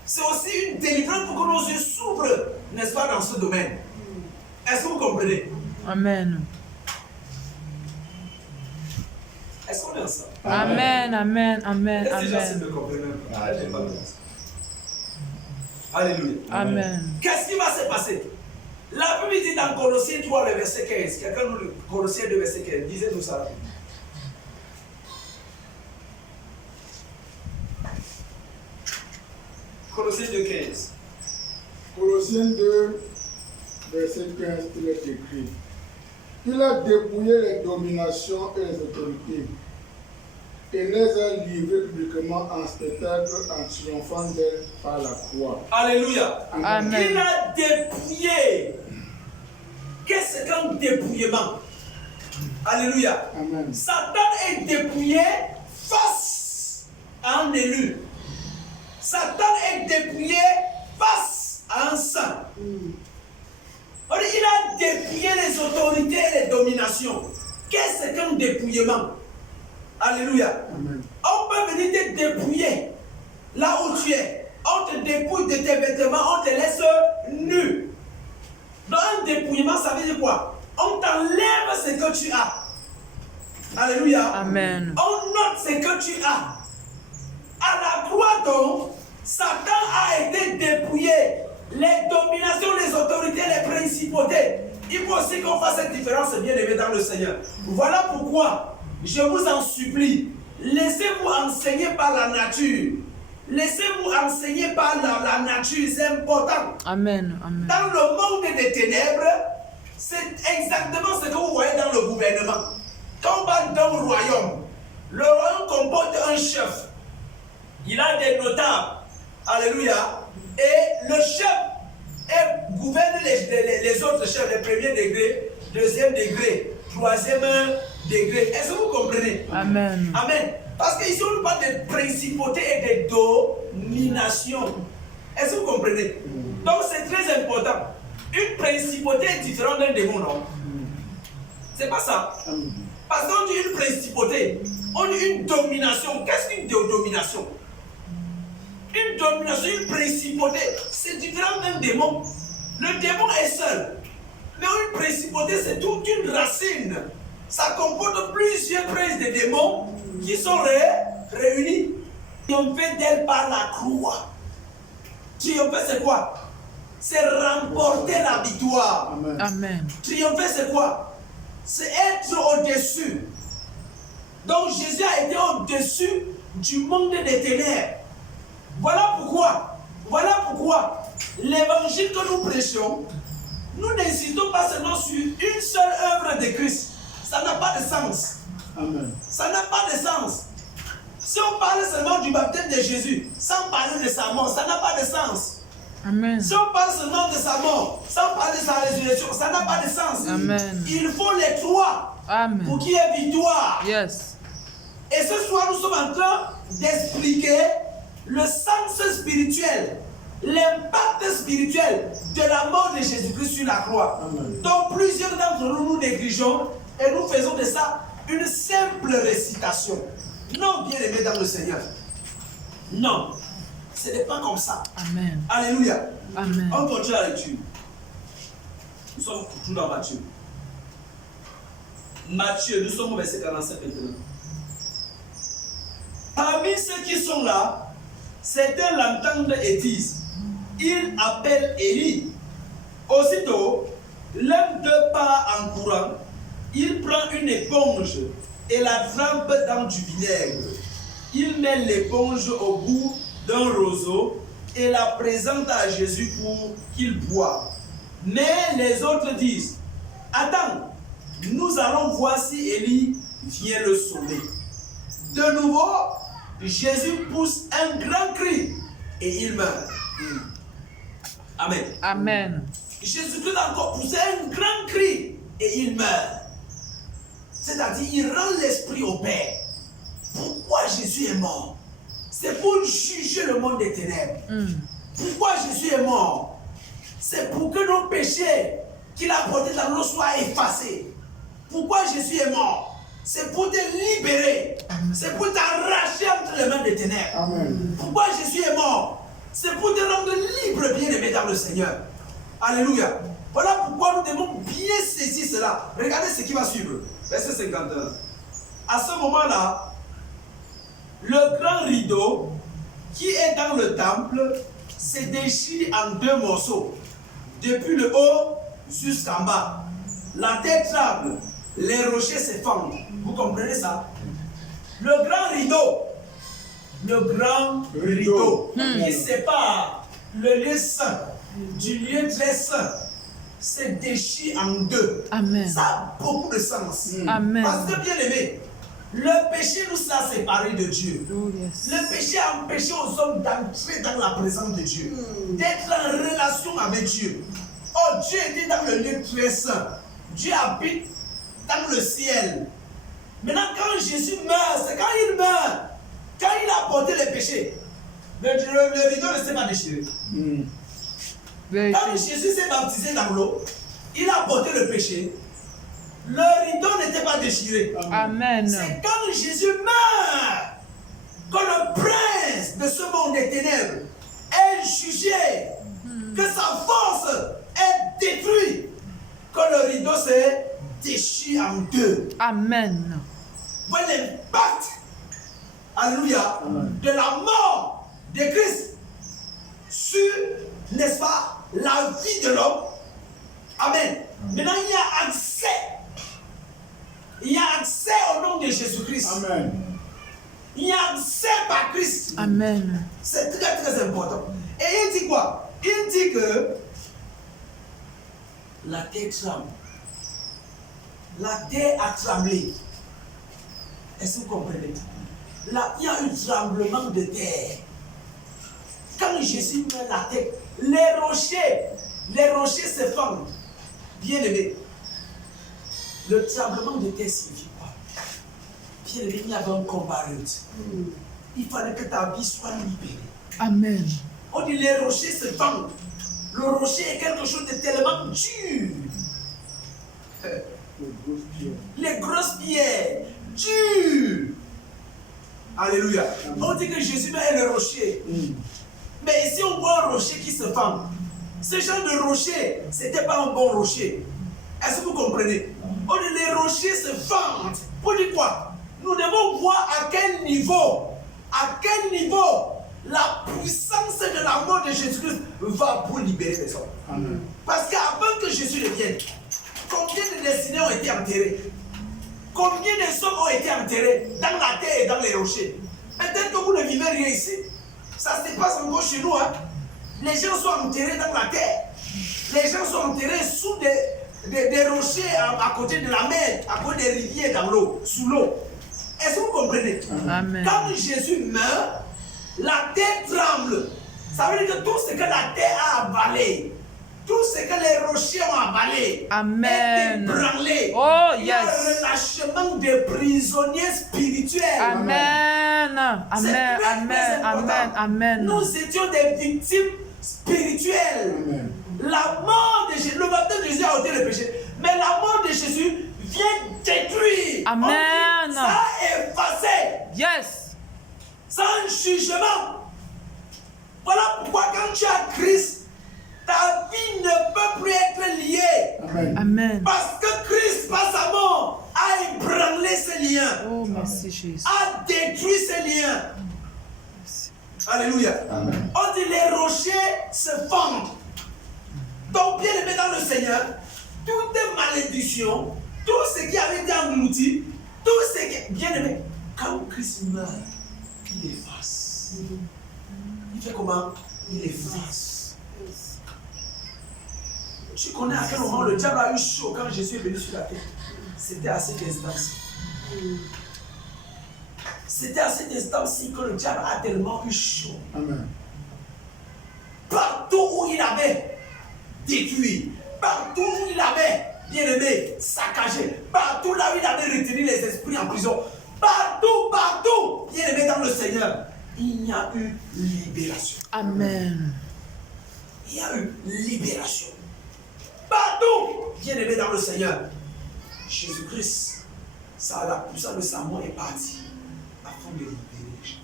C'est aussi une délivrance pour que nos yeux s'ouvrent, n'est-ce pas, dans ce domaine. Est-ce que vous comprenez? Amen. Est-ce qu'on est ensemble? Amen, amen, amen, Est-ce que les gens amen. me comprennent? Alléluia. Amen. Qu'est-ce qui va se passer? La Bible dit dans Colossiens 3, le verset 15. Quelqu'un nous le Colossiens 2, verset 15. Disez-nous ça. Colossiens 2, 15. Colossiens 2, verset 15, il est écrit: Il a dépouillé les dominations et les autorités et les a livrées publiquement en spectacle en triomphant d'elles par la croix. Alléluia. Amen. Il a dépouillé. Qu'est-ce qu'un dépouillement? Alléluia. Amen. Satan est dépouillé face à un élu. Satan est dépouillé face à un saint. Il a dépouillé les autorités et les dominations. Qu'est-ce qu'un dépouillement? Alléluia. Amen. On peut venir te dépouiller là où tu es. On te dépouille de tes vêtements, on te laisse nu. Dans un dépouillement, ça veut dire quoi? On t'enlève ce que tu as. Alléluia. Amen. On note ce que tu as. À la croix donc, Satan a été dépouillé. Les dominations, les autorités, les principautés. Il faut aussi qu'on fasse cette différence, bien aimé dans le Seigneur. Voilà pourquoi je vous en supplie, laissez-vous enseigner par la nature. Laissez-vous enseigner par la nature, c'est important. Amen. Amen. Dans le monde des ténèbres, c'est exactement ce que vous voyez dans le gouvernement. Quand on parle d'un royaume, le royaume comporte un chef. Il a des notables. Alléluia. Et le chef gouverne les autres chefs, les premiers degrés, deuxième degré, troisième degré. Est-ce que vous comprenez? Amen. Amen. Parce qu'ici, on nous parle de principautés et de dominations. Est-ce que vous comprenez? Donc, c'est très important. Une principauté est différente d'un démon, non? C'est pas ça. Parce qu'on dit une principauté, on dit une domination. Qu'est-ce qu'une domination? Une domination, une principauté, c'est différent d'un démon. Le démon est seul. Mais une principauté, c'est toute une racine. Ça comporte plusieurs princes de démons qui sont réunis. Triompher d'elle par la croix. Triompher, c'est quoi? C'est remporter la victoire. Amen. Amen. Triompher, c'est quoi? C'est être au-dessus. Donc Jésus a été au-dessus du monde des ténèbres. Voilà pourquoi l'évangile que nous prêchons, nous n'insistons pas seulement sur une seule œuvre de Christ. Ça n'a pas de sens. Amen. Ça n'a pas de sens. Si on parle seulement du baptême de Jésus, sans parler de sa mort, ça n'a pas de sens. Amen. Si on parle seulement de sa mort, sans parler de sa résurrection, ça n'a pas de sens. Amen. Il faut les trois pour Amen. qu'il y ait victoire. Yes. Et ce soir, nous sommes en train d'expliquer le sens spirituel, l'impact spirituel de la mort de Jésus-Christ sur la croix. Amen. Donc plusieurs d'entre nous, nous négligeons et nous faisons de ça une simple récitation. Non, bien aimé dans le Seigneur. Non, ce n'est pas comme ça. Amen. Alléluia. Amen. On continue la lecture. Nous sommes toujours dans Matthieu. Matthieu, nous sommes au verset 45 maintenant. Parmi ceux qui sont là, certains l'entendent et disent, il appelle Élie. Aussitôt, l'un d'eux part en courant, il prend une éponge et la trempe dans du vinaigre. Il met l'éponge au bout d'un roseau et la présente à Jésus pour qu'il boive. Mais les autres disent, attends, nous allons voir si Élie vient le sauver. De nouveau, Jésus pousse un grand cri et il meurt. Amen. Amen. Jésus-Christ a encore poussé un grand cri et il meurt. C'est-à-dire, il rend l'esprit au Père. Pourquoi Jésus est mort? C'est pour juger le monde des ténèbres. Pourquoi Jésus est mort? C'est pour que nos péchés qu'il a portés dans l'eau soient effacés. Pourquoi Jésus est mort? C'est pour te libérer. C'est pour t'arracher entre les mains des ténèbres. Amen. Pourquoi Jésus est mort? C'est pour te rendre libre, bien-aimé dans le Seigneur. Alléluia. Voilà pourquoi nous devons bien saisir cela. Regardez ce qui va suivre. Verset 51. À ce moment-là, le grand rideau qui est dans le temple se déchire en deux morceaux, depuis le haut jusqu'en bas. La terre tremble, les rochers s'effondrent. Vous comprenez ça? Le grand rideau qui sépare le lieu saint du lieu très saint se déchire en deux. Amen. Ça a beaucoup de sens. Amen. Parce que, bien aimé, le péché nous a séparés de Dieu. Oh, yes. Le péché a empêché aux hommes d'entrer dans la présence de Dieu, d'être en relation avec Dieu. Oh, Dieu était dans le lieu très saint. Dieu habite dans le ciel. Maintenant, quand Jésus meurt, c'est quand il meurt, quand il a porté le péché, le rideau ne s'est pas déchiré. Quand Jésus s'est baptisé dans l'eau, il a porté le péché, le rideau n'était pas déchiré. Amen. C'est quand Jésus meurt, quand le prince de ce monde des ténèbres est jugé, que sa force est détruite, que le rideau se déchire en deux. Amen. Voilà l'impact, alléluia, de la mort de Christ sur, n'est-ce pas, la vie de l'homme. Amen. Maintenant, il y a accès. Il y a accès au nom de Jésus-Christ. Amen. Il y a accès par Christ. Amen. C'est très très important. Et il dit quoi? Il dit que la terre tremble. La terre a tremblé. Est-ce que vous comprenez? Là, il y a un tremblement de terre. Quand Jésus met la terre, les rochers s'effondrent. Bien aimé, le tremblement de terre signifie quoi? Bien aimé, il y avait un combat rude. Il fallait que ta vie soit libérée. Amen. On dit les rochers se fendent. Le rocher est quelque chose de tellement dur. Les grosses pierres, dures. Alléluia. On dit que Jésus est le rocher. Mais ici on voit un rocher qui se fend. Ce genre de rocher, ce n'était pas un bon rocher. Est-ce que vous comprenez? On dit les rochers se fendent. Pour dire quoi? Nous devons voir à quel niveau la puissance de la mort de Jésus-Christ va pour libérer les hommes. Amen. Parce qu'avant que Jésus ne vienne, combien de destinés ont été enterrés? Combien de sommes ont été enterrés dans la terre et dans les rochers? Peut-être que vous ne vivez rien ici. Ça se passe encore chez nous. Les gens sont enterrés dans la terre. Les gens sont enterrés sous des rochers à côté de la mer, à côté des rivières dans l'eau, sous l'eau. Est-ce que vous comprenez? Amen. Quand Jésus meurt, la terre tremble. Ça veut dire que tout ce que la terre a avalé, tout ce que les rochers ont avalé, Amen. est ébranlé. Oh, Il y a yes. un relâchement des prisonniers spirituels. Amen. C'est Amen. très, Amen. très important. Amen. Amen. Nous étions des victimes spirituelles. Amen. La mort de Jésus, le baptême de Jésus a ôté le péché, mais la mort de Jésus vient détruire. Amen. On dit, ça a effacé. Yes. Sans jugement. Voilà pourquoi quand tu as Christ, ta vie ne peut plus être liée. Amen. Amen. Parce que Christ, par sa mort, a ébranlé ces liens, Oh, merci Jésus. a détruit ces liens. Alléluia. Amen. On dit les rochers se fendent. Donc, bien aimé dans le Seigneur, toutes les malédictions, tout ce qui avait été englouti, tout ce qui. Bien aimé, quand Christ meurt, il efface. Il fait comment? Il efface. Tu connais à quel moment le diable a eu chaud quand Jésus est venu sur la terre? C'était à cette instance. C'était à cette instance-ci que le diable a tellement eu chaud. Amen. Partout où il avait détruit, partout où il avait, bien aimé, saccagé, partout là où il avait retenu les esprits en prison, partout, bien aimé dans le Seigneur, il y a eu libération. Amen. Il y a eu libération. Partout, bien aimé dans le Seigneur, Jésus-Christ, ça, la puissance de sa mort est partie afin de libérer les gens.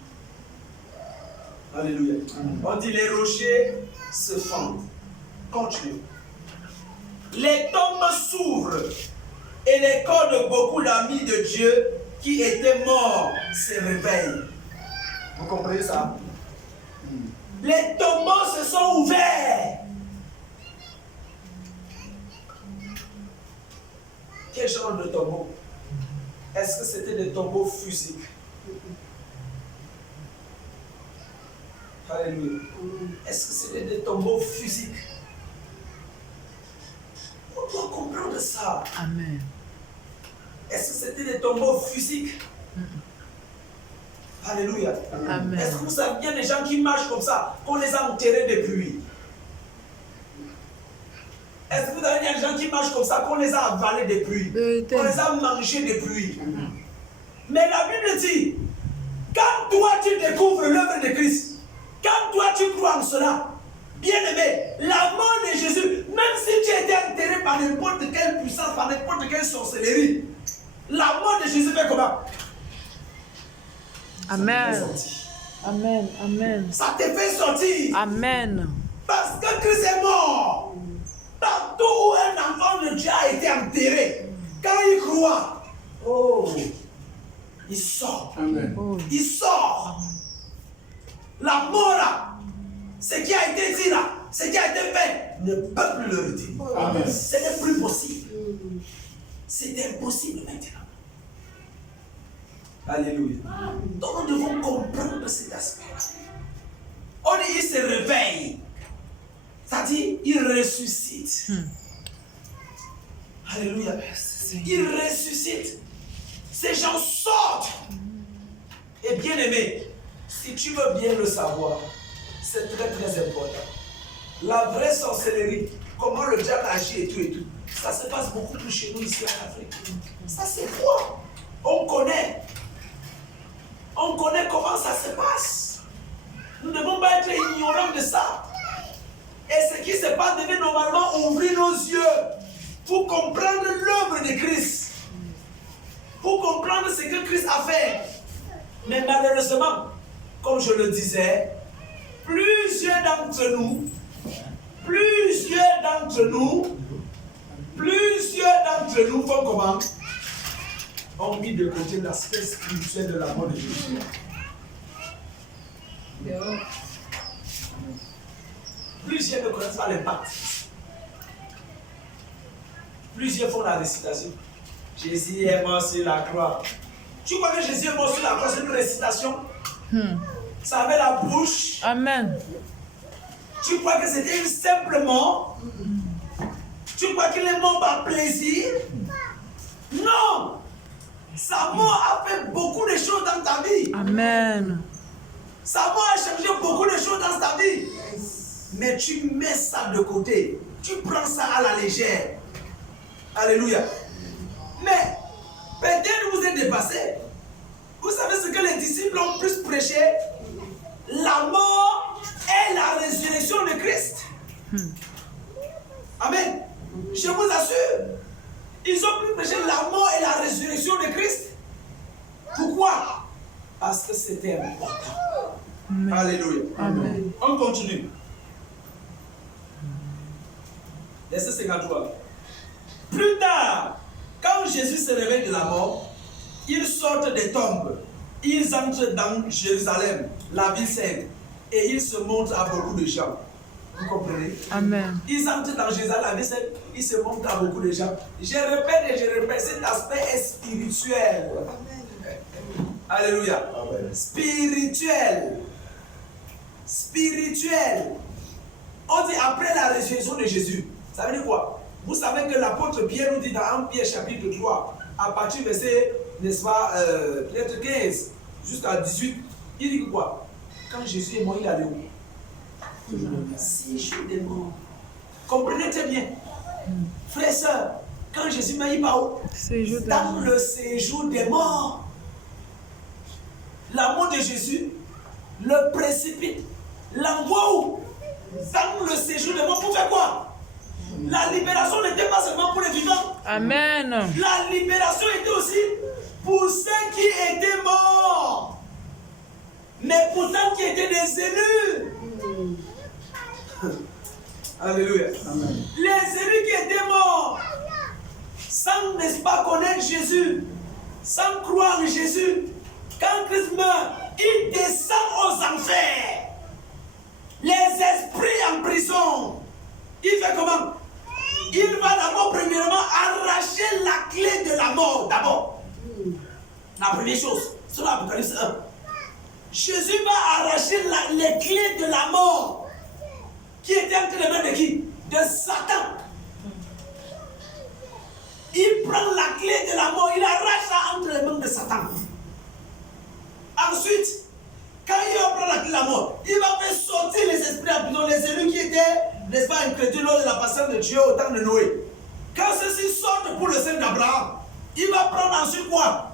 Alléluia. Amen. On dit les rochers se fendent. Continue. Les tombes s'ouvrent et les corps de beaucoup d'amis de Dieu qui étaient morts se réveillent. Vous comprenez ça? Les tombeaux se sont ouverts. Quel genre de tombeaux? Est-ce que c'était des tombeaux physiques? Alléluia. Est-ce que c'était des tombeaux physiques? On doit comprendre ça. Amen. Est-ce que c'était des tombeaux physiques? Alléluia. Amen. Est-ce que vous savez bien des gens qui marchent comme ça, qu'on les a enterrés depuis? Est-ce que vous avez des gens qui marchent comme ça, qu'on les a avalés depuis? Qu'on les a mangés depuis? Mais la Bible dit, quand toi tu découvres l'œuvre de Christ, quand toi tu crois en cela, bien aimé, la mort de Jésus, même si tu étais enterré par n'importe quelle puissance, par n'importe quelle sorcellerie, la mort de Jésus fait comment? Amen. Amen. Amen. Ça te fait sortir. Amen. Parce que Christ est mort. Partout où un enfant de Dieu a été enterré, quand il croit, oh, il sort. Amen. Oh. Il sort. La mort là, ce qui a été dit là, ce qui a été fait, ne peut plus le retenir. Amen. Ce n'est plus possible. C'est impossible maintenant. Alléluia. Donc nous devons comprendre cet aspect-là. On dit il se réveille. C'est-à-dire, il ressuscite. Alléluia. Il ressuscite. Ces gens sortent. Et bien aimé, si tu veux bien le savoir, c'est très très important. La vraie sorcellerie, comment le diable agit et tout, ça se passe beaucoup plus chez nous ici en Afrique. Ça c'est quoi? On connaît. On connaît comment ça se passe. Nous ne devons pas être ignorants de ça. Et ce qui se passe devait normalement ouvrir nos yeux pour comprendre l'œuvre de Christ. Pour comprendre ce que Christ a fait. Mais malheureusement, comme je le disais, plusieurs d'entre nous font comment? Ont mis de côté l'aspect spirituel de la mort de Jésus. Plusieurs ne connaissent pas l'impact. Plusieurs font la récitation. Jésus est mort sur la croix. Tu crois que Jésus est mort sur la croix, c'est une récitation? Ça avait la bouche. Amen. Tu crois que c'était une simple mort? Tu crois qu'il est mort par plaisir? Non! Sa mort a fait beaucoup de choses dans ta vie. Amen. Sa mort a changé beaucoup de choses dans ta vie. Mais tu mets ça de côté. Tu prends ça à la légère. Alléluia. Mais peut-être vous êtes dépassé. Vous savez ce que les disciples ont plus prêché? La mort et la résurrection de Christ. Amen. Je vous assure. Ils ont plus prêché la mort Amen. Alléluia. Amen. On continue. Verset 53. Plus tard, quand Jésus se réveille de la mort, ils sortent des tombes. Ils entrent dans Jérusalem, la ville sainte, et ils se montrent à beaucoup de gens. Vous comprenez? Amen. Ils entrent dans Jérusalem, la ville sainte, ils se montrent à beaucoup de gens. Je répète et je répète, cet aspect est spirituel. Alléluia. Amen. Spirituel. Spirituel. On dit après la résurrection de Jésus. Ça veut dire quoi? Vous savez que l'apôtre Pierre nous dit dans 1 Pierre chapitre 3, à partir du verset, n'est-ce pas, peut-être 15 jusqu'à 18, il dit quoi? Quand Jésus est mort, il allait où? 6 jours de mort. Comprenez très bien. Frères et sœurs, quand Jésus meurt, il va où? Séjour de Dans mort. le séjour des morts. La mort de Jésus le précipite. L'envoie où? Dans le séjour des morts. Pour faire quoi? La libération n'était pas seulement pour les vivants. Amen. La libération était aussi pour ceux qui étaient morts. Mais pourtant qui étaient des élus. Alléluia. Amen. Les élus qui étaient morts, sans, n'est-ce pas, connaître Jésus, sans croire en Jésus, quand Christ meurt, il descend aux enfers. Les esprits en prison. Il fait comment? Il va d'abord, premièrement, arracher la clé de la mort. D'abord. La première chose, c'est l'Apocalypse 1. Jésus va arracher les clés de la mort. Qui était entre les mains de qui? De Satan. Il prend la clé de la mort, il arrache ça entre les mains de Satan. Ensuite, quand il va prendre la clé de la mort, il va faire sortir les esprits en prison, les élus qui étaient, n'est-ce pas, incrédules lors de la passion de Dieu au temps de Noé. Quand ceux-ci sortent pour le sein d'Abraham, il va prendre ensuite quoi?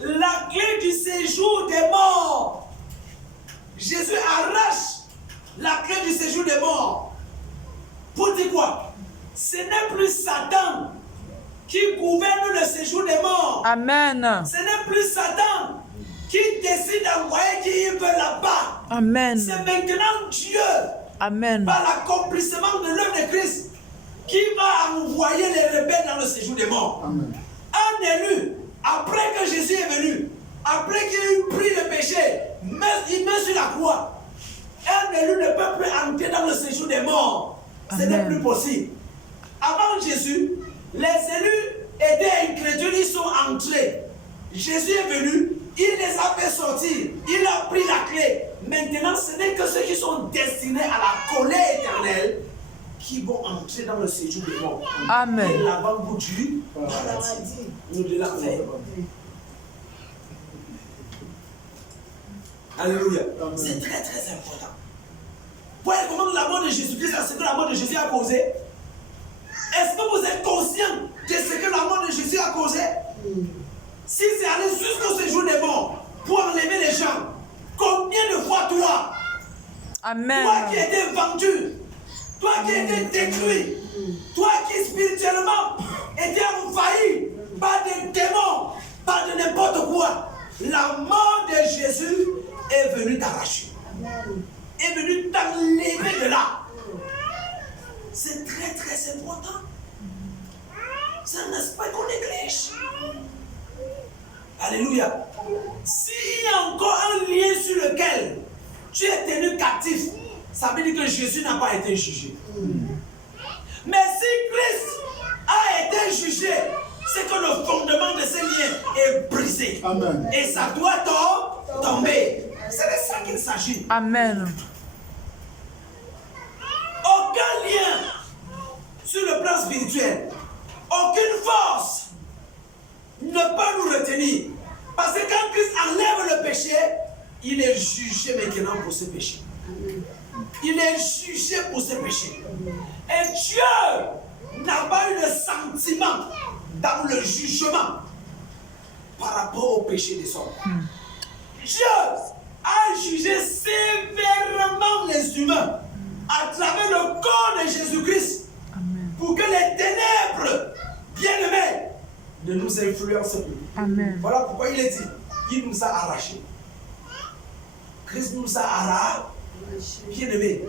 La clé du séjour des morts. Jésus arrache la clé du séjour des morts. Pour dire quoi? Ce n'est plus Satan qui gouverne le séjour des morts. Amen. Ce n'est plus Satan qui décide d'envoyer qui il veut là-bas. Amen. C'est maintenant Dieu, Amen. par l'accomplissement de l'œuvre de Christ, qui va envoyer les rebelles dans le séjour des morts. Amen. Un élu, après que Jésus est venu, après qu'il ait eu pris le péché, il met sur la croix. Un élu ne peut plus entrer dans le séjour des morts. Ce n'est Amen. plus possible. Avant Jésus, les élus étaient incrédules, ils sont entrés. Jésus est venu, il les a fait sortir, il a pris la clé. Maintenant, ce n'est que ceux qui sont destinés à la colère éternelle qui vont entrer dans le séjour des morts. Amen. Et l'avant-goût du paradis. Nous de l'enfer. Alléluia. Amen. C'est très très important. Voyez comment la mort de Jésus-Christ, ce que la mort de Jésus a causé. Est-ce que vous êtes conscient de ce que la mort de Jésus a causé? Si c'est allé jusqu'au séjour des morts pour enlever les gens, combien de fois toi, Amen. toi qui étais vendu, toi qui étais détruit, toi qui spirituellement étais envahi par des démons, par de n'importe quoi, la mort de Jésus est venue t'arracher, est venue t'enlever de là. C'est très très important. C'est un aspect qu'on néglige. Alléluia. S'il y a encore un lien sur lequel tu es tenu captif, ça veut dire que Jésus n'a pas été jugé. Mais si Christ a été jugé, c'est que le fondement de ces liens est brisé. Amen. Et ça doit tomber. C'est de ça qu'il s'agit. Amen. Aucun lien sur le plan spirituel, aucune force ne peut nous retenir. Parce que quand Christ enlève le péché, il est jugé maintenant pour ce péché. Il est jugé pour ce péché. Et Dieu n'a pas eu de sentiment dans le jugement par rapport au péché des hommes. Dieu a jugé sévèrement les humains à travers le corps de Jésus-Christ pour que les ténèbres, bien-aimés, ne nous influencent plus. Amen. Voilà pourquoi il est dit, il nous a arrachés. Christ nous a arrachés. Bien aimé,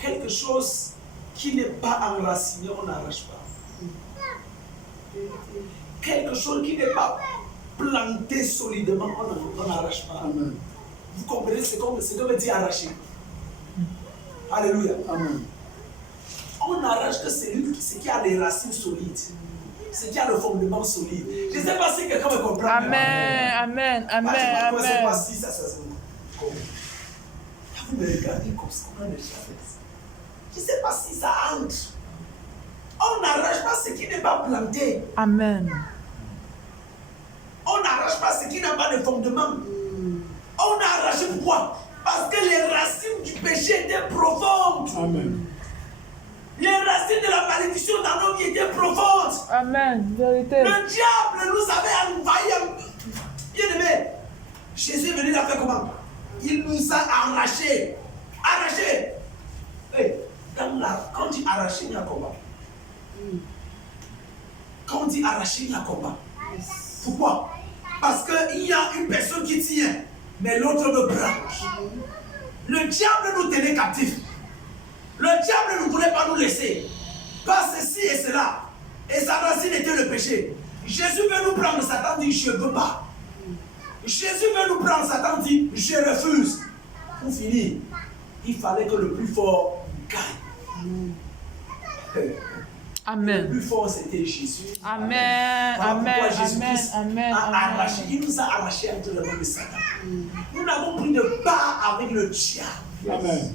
quelque chose qui n'est pas enraciné, on n'arrache pas. Quelque chose qui n'est pas planté solidement, on n'arrache pas. Amen. Vous comprenez ce que veut dire arracher? Alléluia. Amen. On n'arrache que ce qui a les racines solides, ce qui a le fondement solide. Je ne sais pas si quelqu'un me comprend. Amen. Amen. Amen. Je ne sais pas Amen. si ça se comprend. Vous me regardez comme ça, comment les gens font. Je ne sais pas si ça entre. On n'arrache pas ce qui n'est pas planté. Amen. On n'arrache pas ce qui n'a pas de fondement. On a arraché pourquoi? Parce que les racines du péché étaient profondes. Amen. Les racines de la malédiction dans nos vies étaient profondes. Amen. Vérité. Le diable nous avait envahi. Bien aimé, Jésus est venu la faire comment? Il nous a arrachés. Arrachés. Hey, quand on dit arracher, il y a combat. Quand on dit arracher, il y a combat. Pourquoi? Parce qu'il y a une personne qui tient, mais l'autre me prend. Le diable nous tenait captifs. Le diable ne voulait pas nous laisser. Pas ceci et cela. Et sa racine était le péché. Jésus veut nous prendre, Satan dit je ne veux pas. Jésus veut nous prendre, Satan dit je refuse. Pour finir, il fallait que le plus fort gagne. Amen. Le plus fort c'était Jésus. Amen. Voilà Amen. pourquoi Jésus-Christ Amen. a Amen. arraché. Il nous a arraché entre les mains de Satan. Nous n'avons pris de part avec le diable. Amen.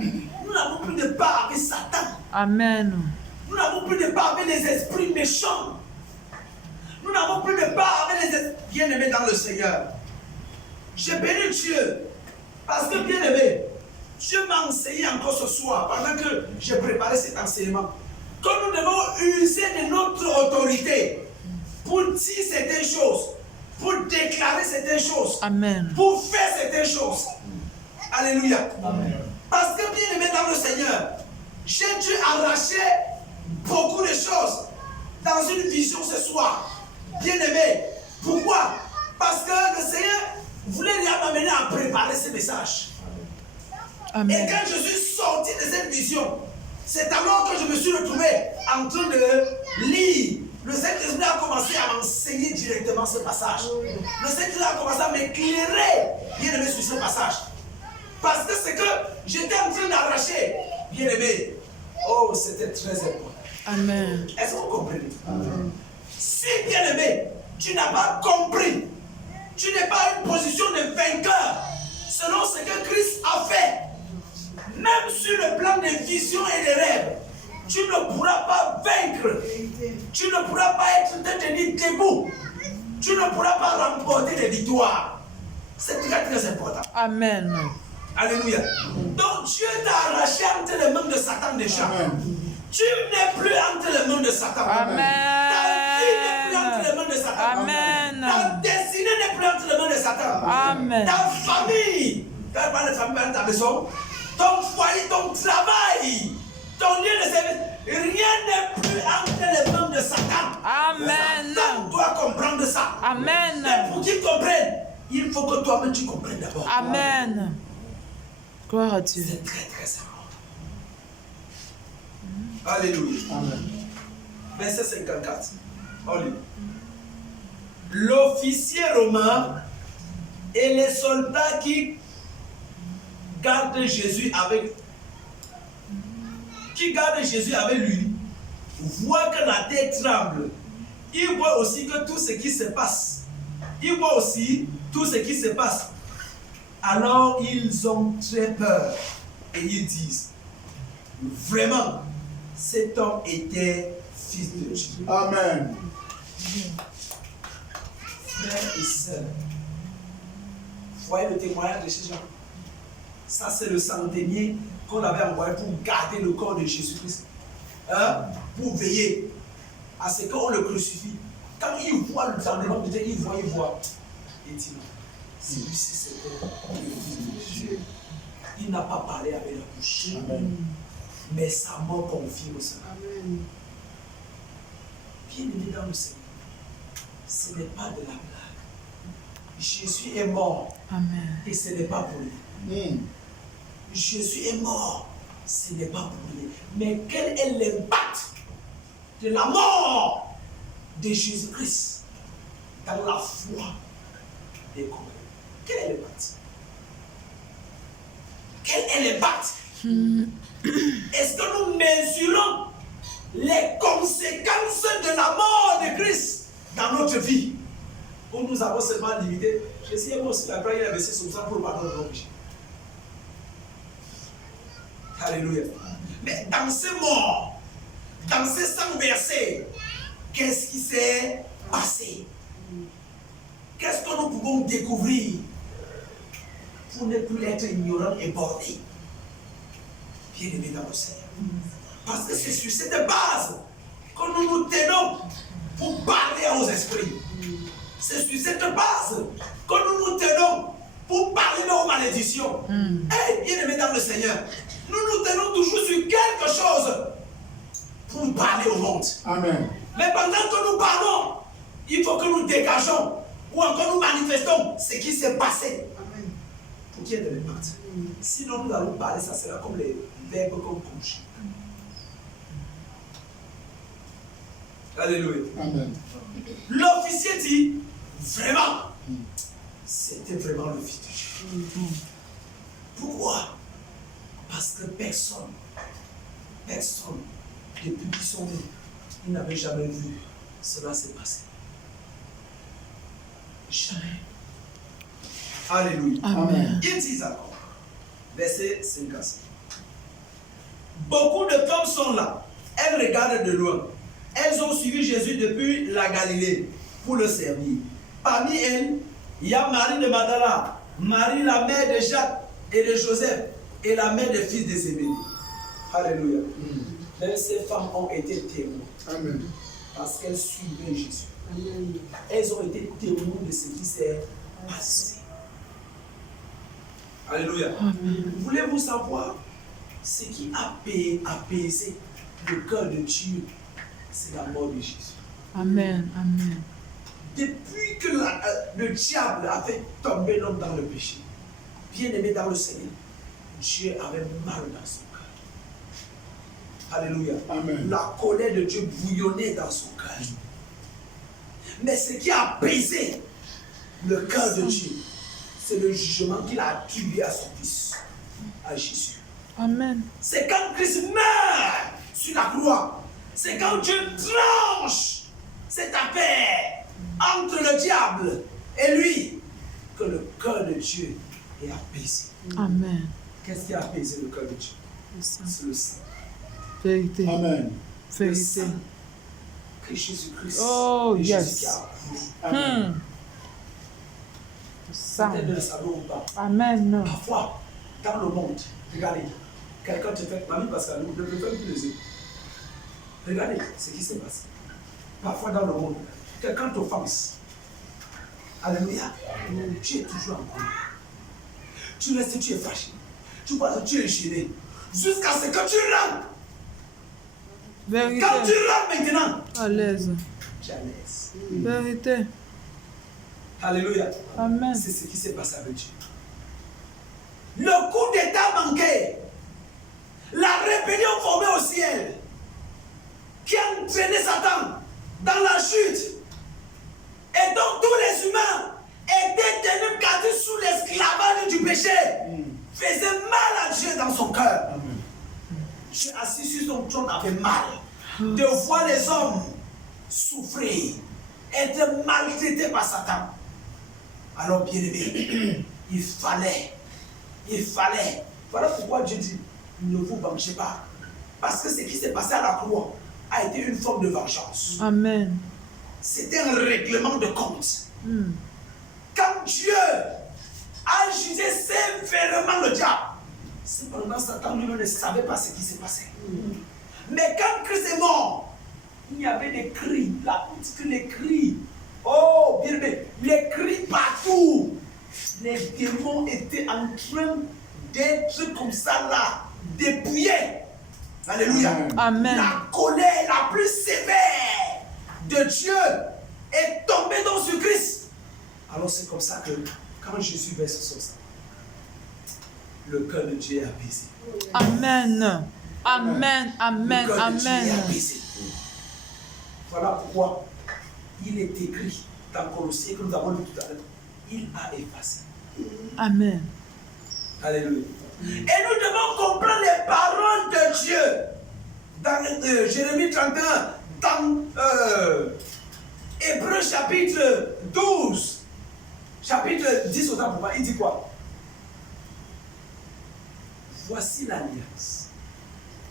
Nous n'avons plus de part avec Satan. Amen. Nous n'avons plus de part avec les esprits méchants. Nous n'avons plus de part avec les esprits bien-aimés dans le Seigneur. J'ai béni Dieu. Parce que bien-aimé, Dieu m'a enseigné encore ce soir, pendant que j'ai préparé cet enseignement, que nous devons user de notre autorité pour dire certaines choses, pour déclarer certaines choses, Amen. pour faire certaines choses. Alléluia. Amen. Parce que bien aimé dans le Seigneur, j'ai dû arracher beaucoup de choses dans une vision ce soir. Bien aimé. Pourquoi? Parce que le Seigneur voulait m'amener à préparer ce message. Et Amen. quand je suis sorti de cette vision, c'est alors que je me suis retrouvé en train de lire. Le Saint-Esprit a commencé à m'enseigner directement ce passage. Le Saint-Esprit a commencé à m'éclairer, bien aimé, sur ce passage. Parce que ce que j'étais en train d'arracher, bien aimé, oh, c'était très important. Amen. Est-ce que vous comprenez? Si, bien aimé, tu n'as pas compris, tu n'es pas en position de vainqueur, selon ce que Christ a fait, même sur le plan des visions et des rêves, tu ne pourras pas vaincre, tu ne pourras pas être tenu debout, tu ne pourras pas remporter des victoires. C'est très très important. Amen. Alléluia. Donc Dieu t'a arraché entre les mains de Satan déjà. Amen. Tu n'es plus entre les mains de Satan. Amen. Ta vie n'est plus entre les mains de Satan. Amen. Ta destinée n'est plus entre les mains de Satan. Amen. Ta famille, tu parles de famille dans ta maison, ton foyer, ton travail, ton lieu de service, rien n'est plus entre les mains de Satan. Amen. Satan doit comprendre ça. Amen. Mais pour qu'il comprenne, il faut que toi-même tu comprennes d'abord. Amen. Gloire à Dieu. C'est très très important. Alléluia. Amen. Verset 54. On lit. L'officier romain et les soldats qui gardent Jésus avec lui voient que la terre tremble. Ils voient aussi que tout ce qui se passe. Ils voient aussi tout ce qui se passe. Alors ils ont très peur et ils disent, vraiment, cet homme était fils de Dieu. Amen. Frères et sœurs, voyez le témoignage de ces gens. Ça, c'est le centenier qu'on avait envoyé pour garder le corps de Jésus-Christ. Hein? Pour veiller à ce qu'on le crucifie. Quand il voit le tremblement de terre, il voit. Il dit non, celui-ci c'était le fils de Dieu. Il n'a pas parlé avec la bouche. Amen. Mais sa mort confirme ça. Bien aimé dans le Seigneur, ce n'est pas de la blague. Jésus est mort Amen. et ce n'est pas pour lui. Jésus est mort, ce n'est pas pour lui. Mais quel est l'impact de la mort de Jésus-Christ dans la foi des croyants? Quel est l'impact? Quel est l'impact? Est-ce que nous mesurons les conséquences de la mort de Christ dans notre vie? Ou nous avons seulement limité, Jésus est mort sur la croix, il a versé son sang pour le pardon de nos péchés. Alléluia. Mais dans ces morts, dans ces 100 versets, qu'est-ce qui s'est passé? Qu'est-ce que nous pouvons découvrir pour ne plus être ignorants et bornés? Bien-aimés dans le Seigneur. Parce que c'est sur cette base que nous nous tenons pour parler aux esprits. C'est sur cette base que nous nous tenons pour parler aux malédictions. Eh, bien-aimés dans le Seigneur, nous nous tenons toujours sur quelque chose pour parler au monde. Amen. Mais pendant que nous parlons, il faut que nous dégageons ou encore nous manifestons ce qui s'est passé. Pour qu'il y ait de l'impact. Sinon, nous allons parler, ça sera comme les verbes qu'on couche. Alléluia. Amen. L'officier dit, vraiment, c'était vraiment le Fils de Dieu. Pourquoi? Parce que personne, depuis qu'ils sont nés, ils n'avaient jamais vu cela s'est passé. Jamais. Alléluia. Amen. Ils disent encore, verset 55. Beaucoup de femmes sont là. Elles regardent de loin. Elles ont suivi Jésus depuis la Galilée pour le servir. Parmi elles, il y a Marie de Magdala, Marie la mère de Jacques et de Joseph et la mère des fils de Zébédée. Alléluia. Même ces femmes ont été témoins. Amen. Parce qu'elles suivaient Jésus. Elles ont été témoins de ce qui s'est passé. Alléluia. Voulez-vous savoir ce qui a apaisé le cœur de Dieu? C'est la mort de Jésus. Amen. Amen. Depuis que le diable a fait tomber l'homme dans le péché, bien aimé dans le Seigneur, Dieu avait mal dans son cœur. Alléluia. Amen. La colère de Dieu bouillonnait dans son cœur. Mais ce qui a apaisé le cœur de Dieu, c'est le jugement qu'il a attribué à son fils, à Jésus. Amen. C'est quand Christ meurt sur la croix, c'est quand Dieu tranche cette affaire entre le diable et lui, que le cœur de Dieu est apaisé. Amen. Qu'est-ce qui a apaisé le cœur de Dieu? Le sang. C'est le sang. Vérité. Amen. Le Vérité. sang que Jésus-Christ. Oh, et yes. Jésus qui a approuvé. Amen. Le sang. Peut-être ne le savons ou pas. Amen. Parfois, dans le monde, regardez, quelqu'un te fait, mamie Pascal, ne me fais plus les yeux. Regardez ce qui se passe. Parfois dans le monde, quelqu'un t'offense. Alléluia. Tu es toujours en colère. Tu restes, tu es fâché. Tu penses que tu es gêné. Jusqu'à ce que tu rentres. Vérité. Quand tu rentres maintenant, À l'aise. tu es à l'aise. Vérité. Alléluia. Amen. C'est ce qui s'est passé avec Dieu. Le coup d'état manqué. La rébellion formée au ciel. Qui a entraîné Satan dans la chute. Et donc tous les humains étaient tenus captifs sous l'esclavage du péché. Faisait mal à Dieu dans son cœur. Dieu assis sur son trône avait mal de voir les hommes souffrir, être maltraités par Satan. Alors bien aimé, il fallait. Voilà pourquoi Dieu dit, ne vous vengez pas. Parce que ce qui s'est passé à la croix a été une forme de vengeance. Amen. C'était un règlement de compte. Quand Dieu a jugé sévèrement le diable, cependant Satan lui-même ne savait pas ce qui s'est passé. Mais quand Christ est mort, il y avait des cris, la honte que les cris. Oh, bien aimé, les cris partout. Les démons étaient en train d'être comme ça là, dépouillés. Alléluia. Amen. La colère la plus sévère de Dieu est tombée dans ce Christ. Alors c'est comme ça que quand Jésus verse son sang, le cœur de Dieu est apaisé. Amen. Amen. Amen. Le cœur de Dieu est Amen. apaisé. Voilà pourquoi il est écrit dans Colossiens que nous avons lu tout à l'heure. Il a effacé. Amen. Alléluia. Et nous devons comprendre les paroles de Dieu. Dans Jérémie 31, dans Hébreux chapitre 12, chapitre 10 autant pour moi, il dit quoi? Voici l'alliance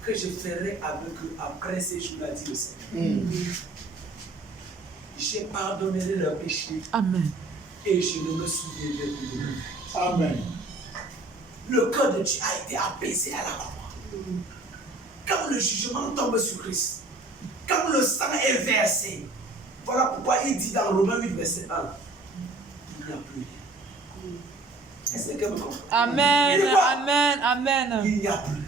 que je ferai avec eux après ces jours-là, dit le Seigneur. Je pardonnerai leurs péchés Amen. et je ne me souviendrai plus de eux. Amen. Le cœur de Dieu a été apaisé à la croix. Quand le jugement tombe sur Christ, quand le sang est versé, voilà pourquoi il dit dans Romains 8, verset 1, il n'y a plus rien. Est-ce que quelqu'un me comprend? Amen. Il dit quoi? Amen. Amen. Il n'y a plus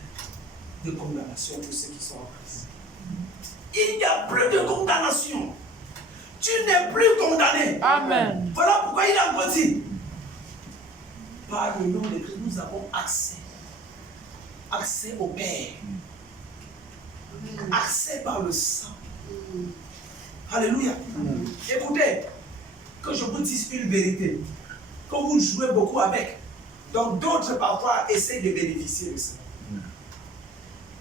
de condamnation pour ceux qui sont en Christ. Il n'y a plus de condamnation. Tu n'es plus condamné. Amen. Voilà pourquoi il a encore dit, par le nom de Christ, nous avons accès au Père. Accès par le sang. Alléluia. Écoutez, que je vous dise une vérité, que vous jouez beaucoup avec, donc d'autres parfois essaient de bénéficier de ça.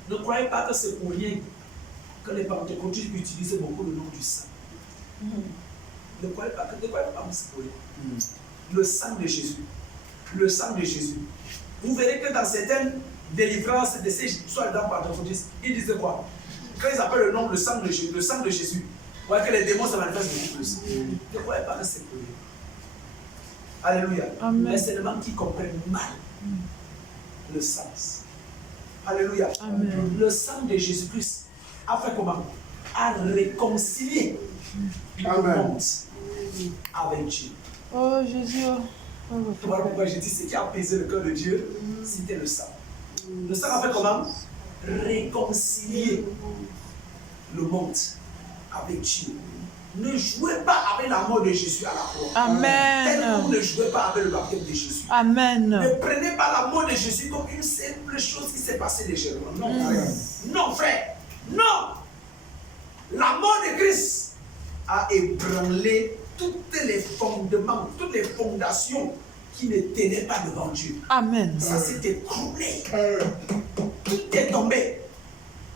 Ne croyez pas que c'est pour rien que les pentecôtistes utilisent beaucoup le nom du sang. Ne croyez pas que c'est pour rien. Le sang de Jésus. Le sang de Jésus. Vous verrez que dans certaines délivrances de ces histoires dans pentecôtistes, ils disent quoi? Quand ils appellent le nom le sang de Jésus, vous voyez que les démons se manifestent beaucoup plus. Ne croyez pas que c'est pour rien. Alléluia. Amen. Mais c'est les gens qui comprennent mal le sens. Alléluia. Amen. Le sang de Jésus-Christ a fait comment? A réconcilié le monde avec Dieu. Oh Jésus. Voilà pourquoi j'ai dit ce qui a apaisé le cœur de Dieu, c'était le sang. Le sang a fait comment? Réconcilier le monde avec Dieu. Ne jouez pas avec la mort de Jésus à la croix. Tel que vous Amen. ne jouez pas avec le baptême de Jésus. Amen. Ne prenez pas la mort de Jésus comme une simple chose qui s'est passée légèrement. Non, frère. Non, frère. Non. La mort de Christ a ébranlé tous les fondements, toutes les fondations qui ne tenaient pas devant Dieu. Amen. Ça s'est écroulé. Tout est tombé.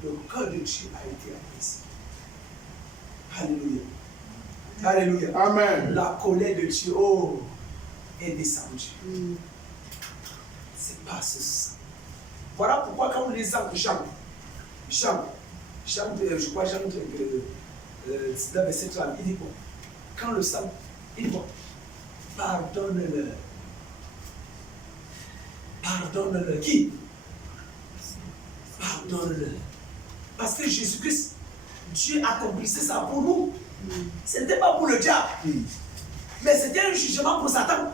Le cœur de Dieu a été apaisé. Alléluia. Alléluia. Amen. La colère de Dieu, est descendue. C'est pas ce sang. Voilà pourquoi quand on lit Jean, je crois Jean 19, verset 30, il dit quoi? Quand le sang, il dit quoi? Pardonne-leur. Pardonne-leur. Qui? Pardonne-leur. Parce que Jésus-Christ, Dieu accomplissait ça pour nous. Ce n'était pas pour le diable. Mais c'était un jugement pour Satan.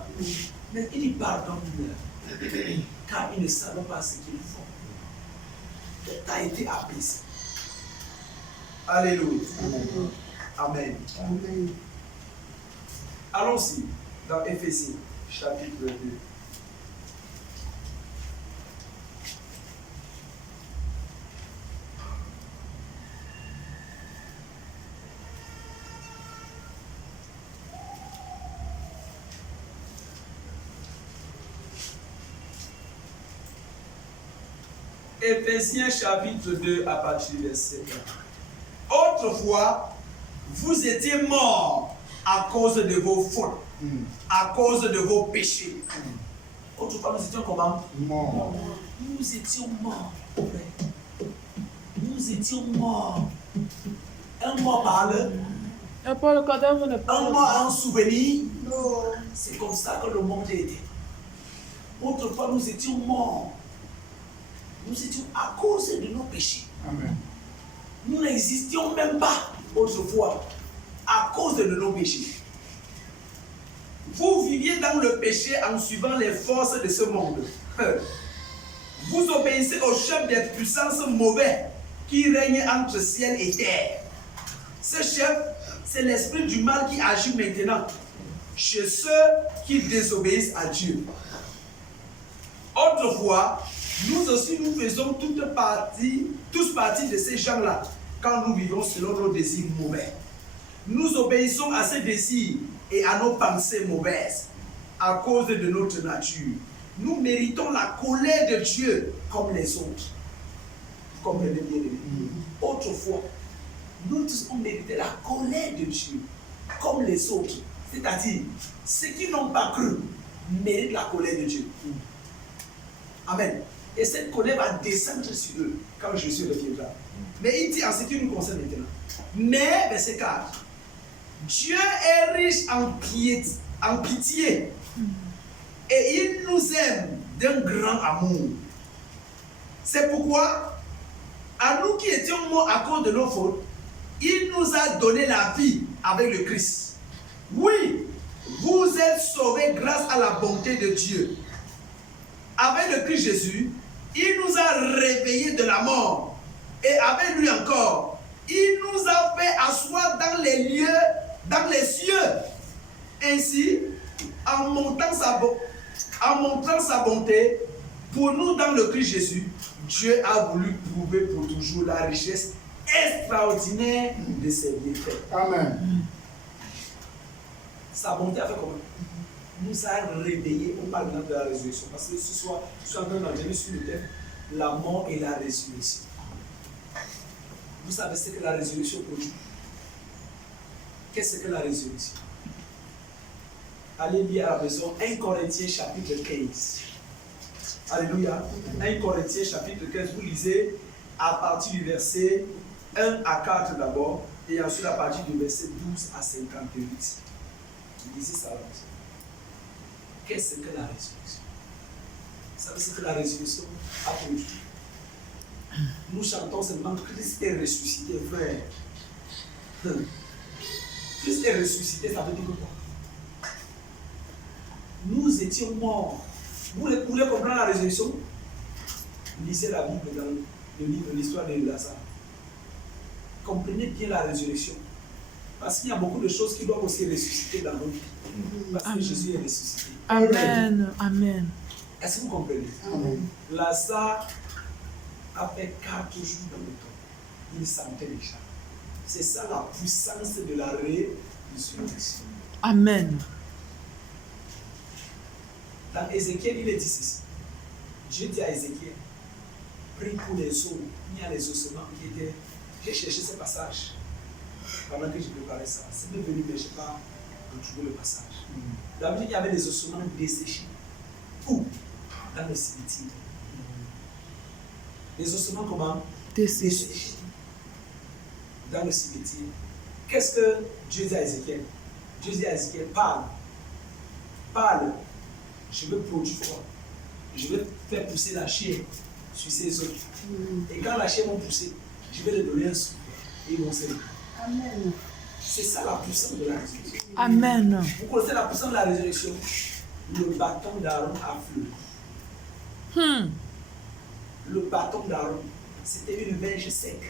Mais il dit pardonne-leur. Car ils ne savent pas ce qu'ils font. Tu as été apaisé. Alléluia. Amen. Allons-y dans Éphésiens, chapitre 2. Éphésiens chapitre 2 à partir du verset 1. Autrefois, vous étiez morts à cause de vos fautes, à cause de vos péchés. Autrefois, nous étions comment? Mort. Nous étions morts. Nous étions morts. Un mort parle. Et pour le cadavre ne Un parle mort pas. a un souvenir. C'est comme ça que le monde était. Autrefois, nous étions morts. Nous étions à cause de nos péchés. Amen. Nous n'existions même pas autrefois à cause de nos péchés. Vous viviez dans le péché en suivant les forces de ce monde. Vous obéissez au chef des puissances mauvais qui règne entre ciel et terre. Ce chef, c'est l'esprit du mal qui agit maintenant. chez ceux qui désobéissent à Dieu. Autrefois, nous aussi nous faisons tous partie de ces gens-là quand nous vivons selon nos désirs mauvais. Nous obéissons à ces désirs et à nos pensées mauvaises à cause de notre nature. Nous méritons la colère de Dieu comme les autres. Comme les bien-aimés. Autrefois, nous tous on méritait la colère de Dieu comme les autres. C'est-à-dire, ceux qui n'ont pas cru méritent la colère de Dieu. Amen. Et cette colère va descendre sur eux quand Jésus reviendra. Mais il dit en ce qui nous concerne maintenant. Mais, verset 4, Dieu est riche en pitié et il nous aime d'un grand amour. C'est pourquoi, à nous qui étions morts à cause de nos fautes, il nous a donné la vie avec le Christ. Oui, vous êtes sauvés grâce à la bonté de Dieu. Avec le Christ Jésus, il nous a réveillés de la mort. Et avec lui encore, il nous a fait asseoir dans les lieux, dans les cieux. Ainsi, en montrant sa bonté pour nous dans le Christ Jésus, Dieu a voulu prouver pour toujours la richesse extraordinaire de ses bienfaits. Amen. Sa bonté a fait comment? Nous a réveillés. On parle maintenant de la résurrection. Parce que ce soir, je suis en train d'enchaîner sur le thème la mort et la résurrection. Vous savez ce que la résurrection produit? Qu'est-ce que la résurrection? Allez lire à la maison 1 Corinthiens chapitre 15. Alléluia. 1 Corinthiens chapitre 15. Vous lisez à partir du verset 1 à 4 d'abord et ensuite à partir du verset 12 à 58. Lisez ça à la maison. Qu'est-ce que la résurrection? Vous savez ce que la résurrection a produit? Nous chantons seulement Christ est ressuscité, frère. Christ est ressuscité, ça veut dire quoi? Nous étions morts. Vous voulez comprendre la résurrection? Lisez la Bible dans le livre de l'histoire de Lazare. Comprenez bien la résurrection. Parce qu'il y a beaucoup de choses qui doivent aussi ressusciter dans nos vies. Parce que Jésus est ressuscité. Amen. Amen. Est-ce que vous comprenez? Amen. Lazare a fait 4 jours dans le temps. Il sentait déjà. C'est ça la puissance de la résurrection. Amen. Dans Ézéchiel, il est dit ceci. Dieu dit à Ézéchiel, prie pour les os. Il y a les ossements qui étaient. J'ai cherché ce passage pendant que je préparais ça. C'est devenu, mais je n'ai pas retrouvé le passage. Dans la Bible, il y avait des ossements desséchés. Où? Dans le cimetière. Les ossements comment? Desséchés. Dans le cimetière. Qu'est-ce que Dieu dit à Ézéchiel? Dieu dit à Ézéchiel, parle. Parle. Je veux produire quoi? Je vais faire pousser la chair sur ces os. Et quand la chair va pousser, je vais leur donner un souffle. Et ils vont se lever. Amen. C'est ça la puissance de la résurrection. Amen. Vous connaissez la puissance de la résurrection? Le bâton d'Aaron a fleuri. Le bâton d'Aaron, c'était une verge sec.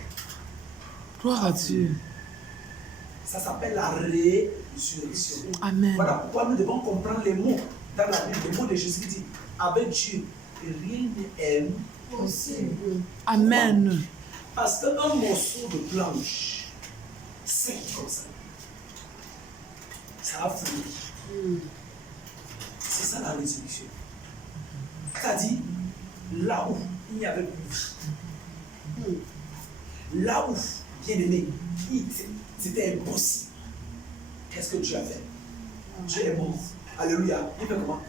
Gloire à Dieu. Ça s'appelle la résurrection. Amen. Voilà pourquoi nous devons comprendre les mots dans la Bible. Les mots de Jésus qui dit avec Dieu, rien n'est impossible. Amen. Parce qu'un morceau de planche, sec comme ça a fleuri. C'est ça la résurrection. C'est-à-dire, là où il n'y avait plus de vie, là où, bien aimé, c'était impossible. Qu'est-ce que Dieu a fait? Dieu est mort. Alléluia. Il fait comment?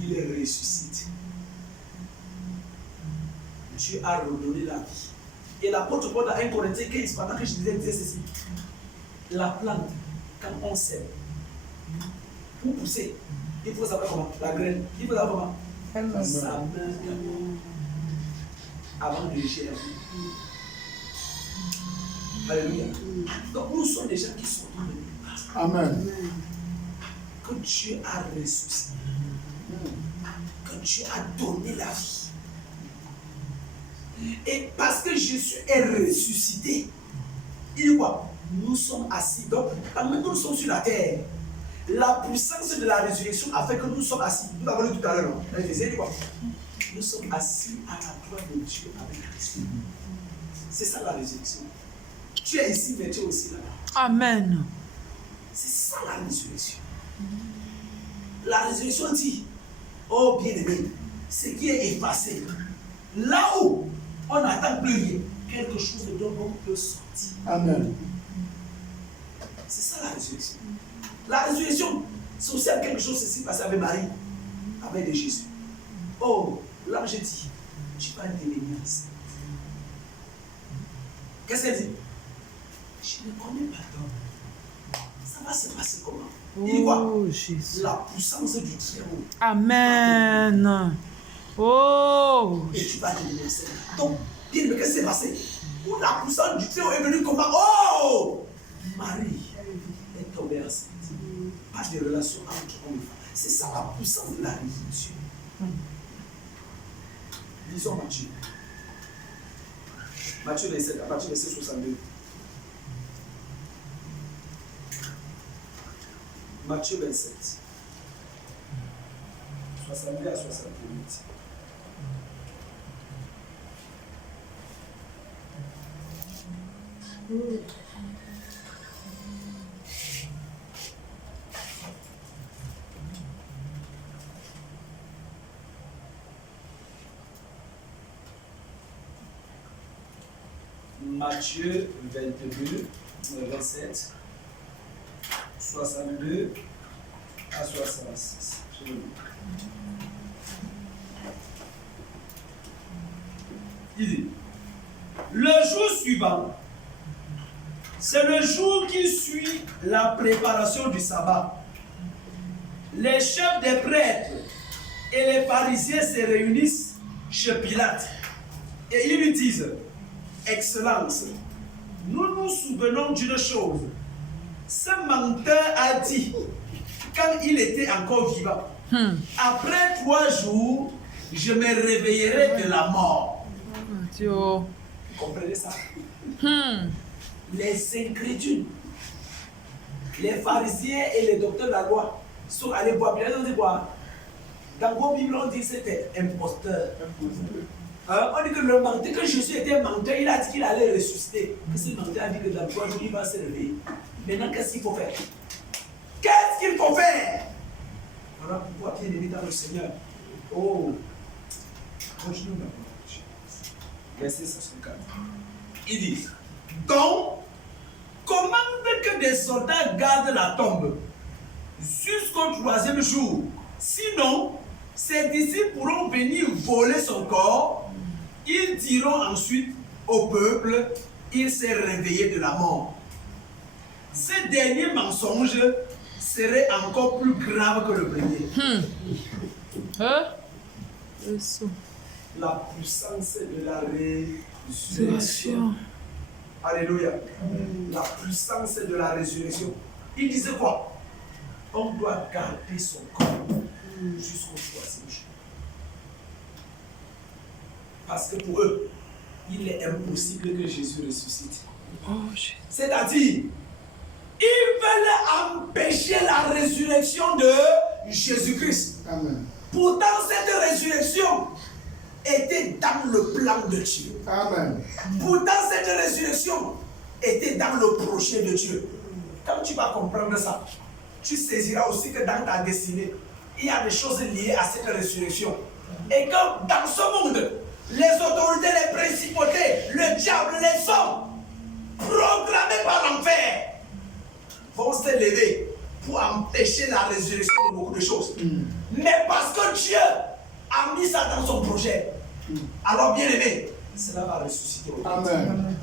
Il est ressuscité. Dieu a redonné la vie. Et l'apôtre Paul dans 1 Corinthiens 15, pendant que je disais ceci, la plante, quand on sème, pour pousser, il faut savoir comment? La graine, il faut savoir comment? Ça meurt avant de lécher la vie. Alléluia. Donc nous sommes des gens qui sont dans le Amen. que Dieu a ressuscité, que Dieu a donné la vie. Et parce que Jésus est ressuscité, il dit quoi? Nous sommes assis. Donc, pendant que nous sommes sur la terre, La puissance de la résurrection a fait que nous sommes assis. Nous l'avons dit tout à l'heure, non? Nous sommes assis à la droite de Dieu avec Christ. C'est ça la résurrection. Tu es ici, mais tu es aussi là-bas. Amen. C'est ça la résurrection. La résurrection dit, oh bien-aimé, ce qui est effacé, là où on n'attend plus rien, quelque chose de bon peut sortir. Amen. C'est ça la résurrection. La résurrection, c'est aussi quelque chose qui s'est passé avec Marie, avec Jésus. Oh, l'ange dit, tu vas devenir enceinte. Qu'est-ce qu'elle dit? Je ne connais pas d'homme. Ça va se passer comment? Il dit quoi? Oh, Jésus. La puissance du Très-Haut. Amen. Oh. Et tu vas devenir enceinte. Donc, dis, mais qu'est-ce qui s'est passé? Où la puissance du Très-Haut est venue comment? Oh! Marie est tombée enceinte. Pas de relation entre homme et femme. C'est ça la puissance de la résurrection. Lisons Matthieu. Matthieu 27, à partir de verset 62. Matthieu 27. 62 à 68. Matthieu 22, 27, 62 à 66. Je le lis. Il dit, le jour suivant, c'est le jour qui suit la préparation du sabbat. Les chefs des prêtres et les pharisiens se réunissent chez Pilate et ils lui disent, Excellence, nous nous souvenons d'une chose. Ce menteur a dit, quand il était encore vivant, après 3 jours, je me réveillerai de la mort. Dieu. Vous comprenez ça? Les incrédules, les pharisiens et les docteurs de la loi sont allés voir. Ils ont dit quoi? Dans vos Bibles, on dit que c'était imposteur. On dit que le menteur, que Jésus était menteur, il a dit qu'il allait ressusciter. Que ce menteur a dit que dans 3 jours, il va se réveiller. Maintenant, qu'est-ce qu'il faut faire? Qu'est-ce qu'il faut faire? Voilà pourquoi bien aimé dans le Seigneur. Oh, continuons d'abord. Verset 64. Il dit, donc, commande que des soldats gardent la tombe jusqu'au 3e jour. Sinon, ses disciples pourront venir voler son corps. Ils diront ensuite au peuple, il s'est réveillé de la mort. Ce dernier mensonge serait encore plus grave que le premier. La puissance de la résurrection. Alléluia. La puissance de la résurrection. Il disait quoi? On doit garder son corps jusqu'au 3e jour. Parce que pour eux, il est impossible que Jésus ressuscite. C'est-à-dire, ils veulent empêcher la résurrection de Jésus-Christ. Amen. Pourtant, cette résurrection était dans le plan de Dieu. Amen. Pourtant, cette résurrection était dans le projet de Dieu. Quand tu vas comprendre ça, tu saisiras aussi que dans ta destinée, il y a des choses liées à cette résurrection. Et que dans ce monde, les autorités, les principautés, le diable, les hommes, programmés par l'enfer, vont se lever pour empêcher la résurrection de beaucoup de choses. Mais parce que Dieu a mis ça dans son projet, alors bien aimé, cela va ressusciter. Amen.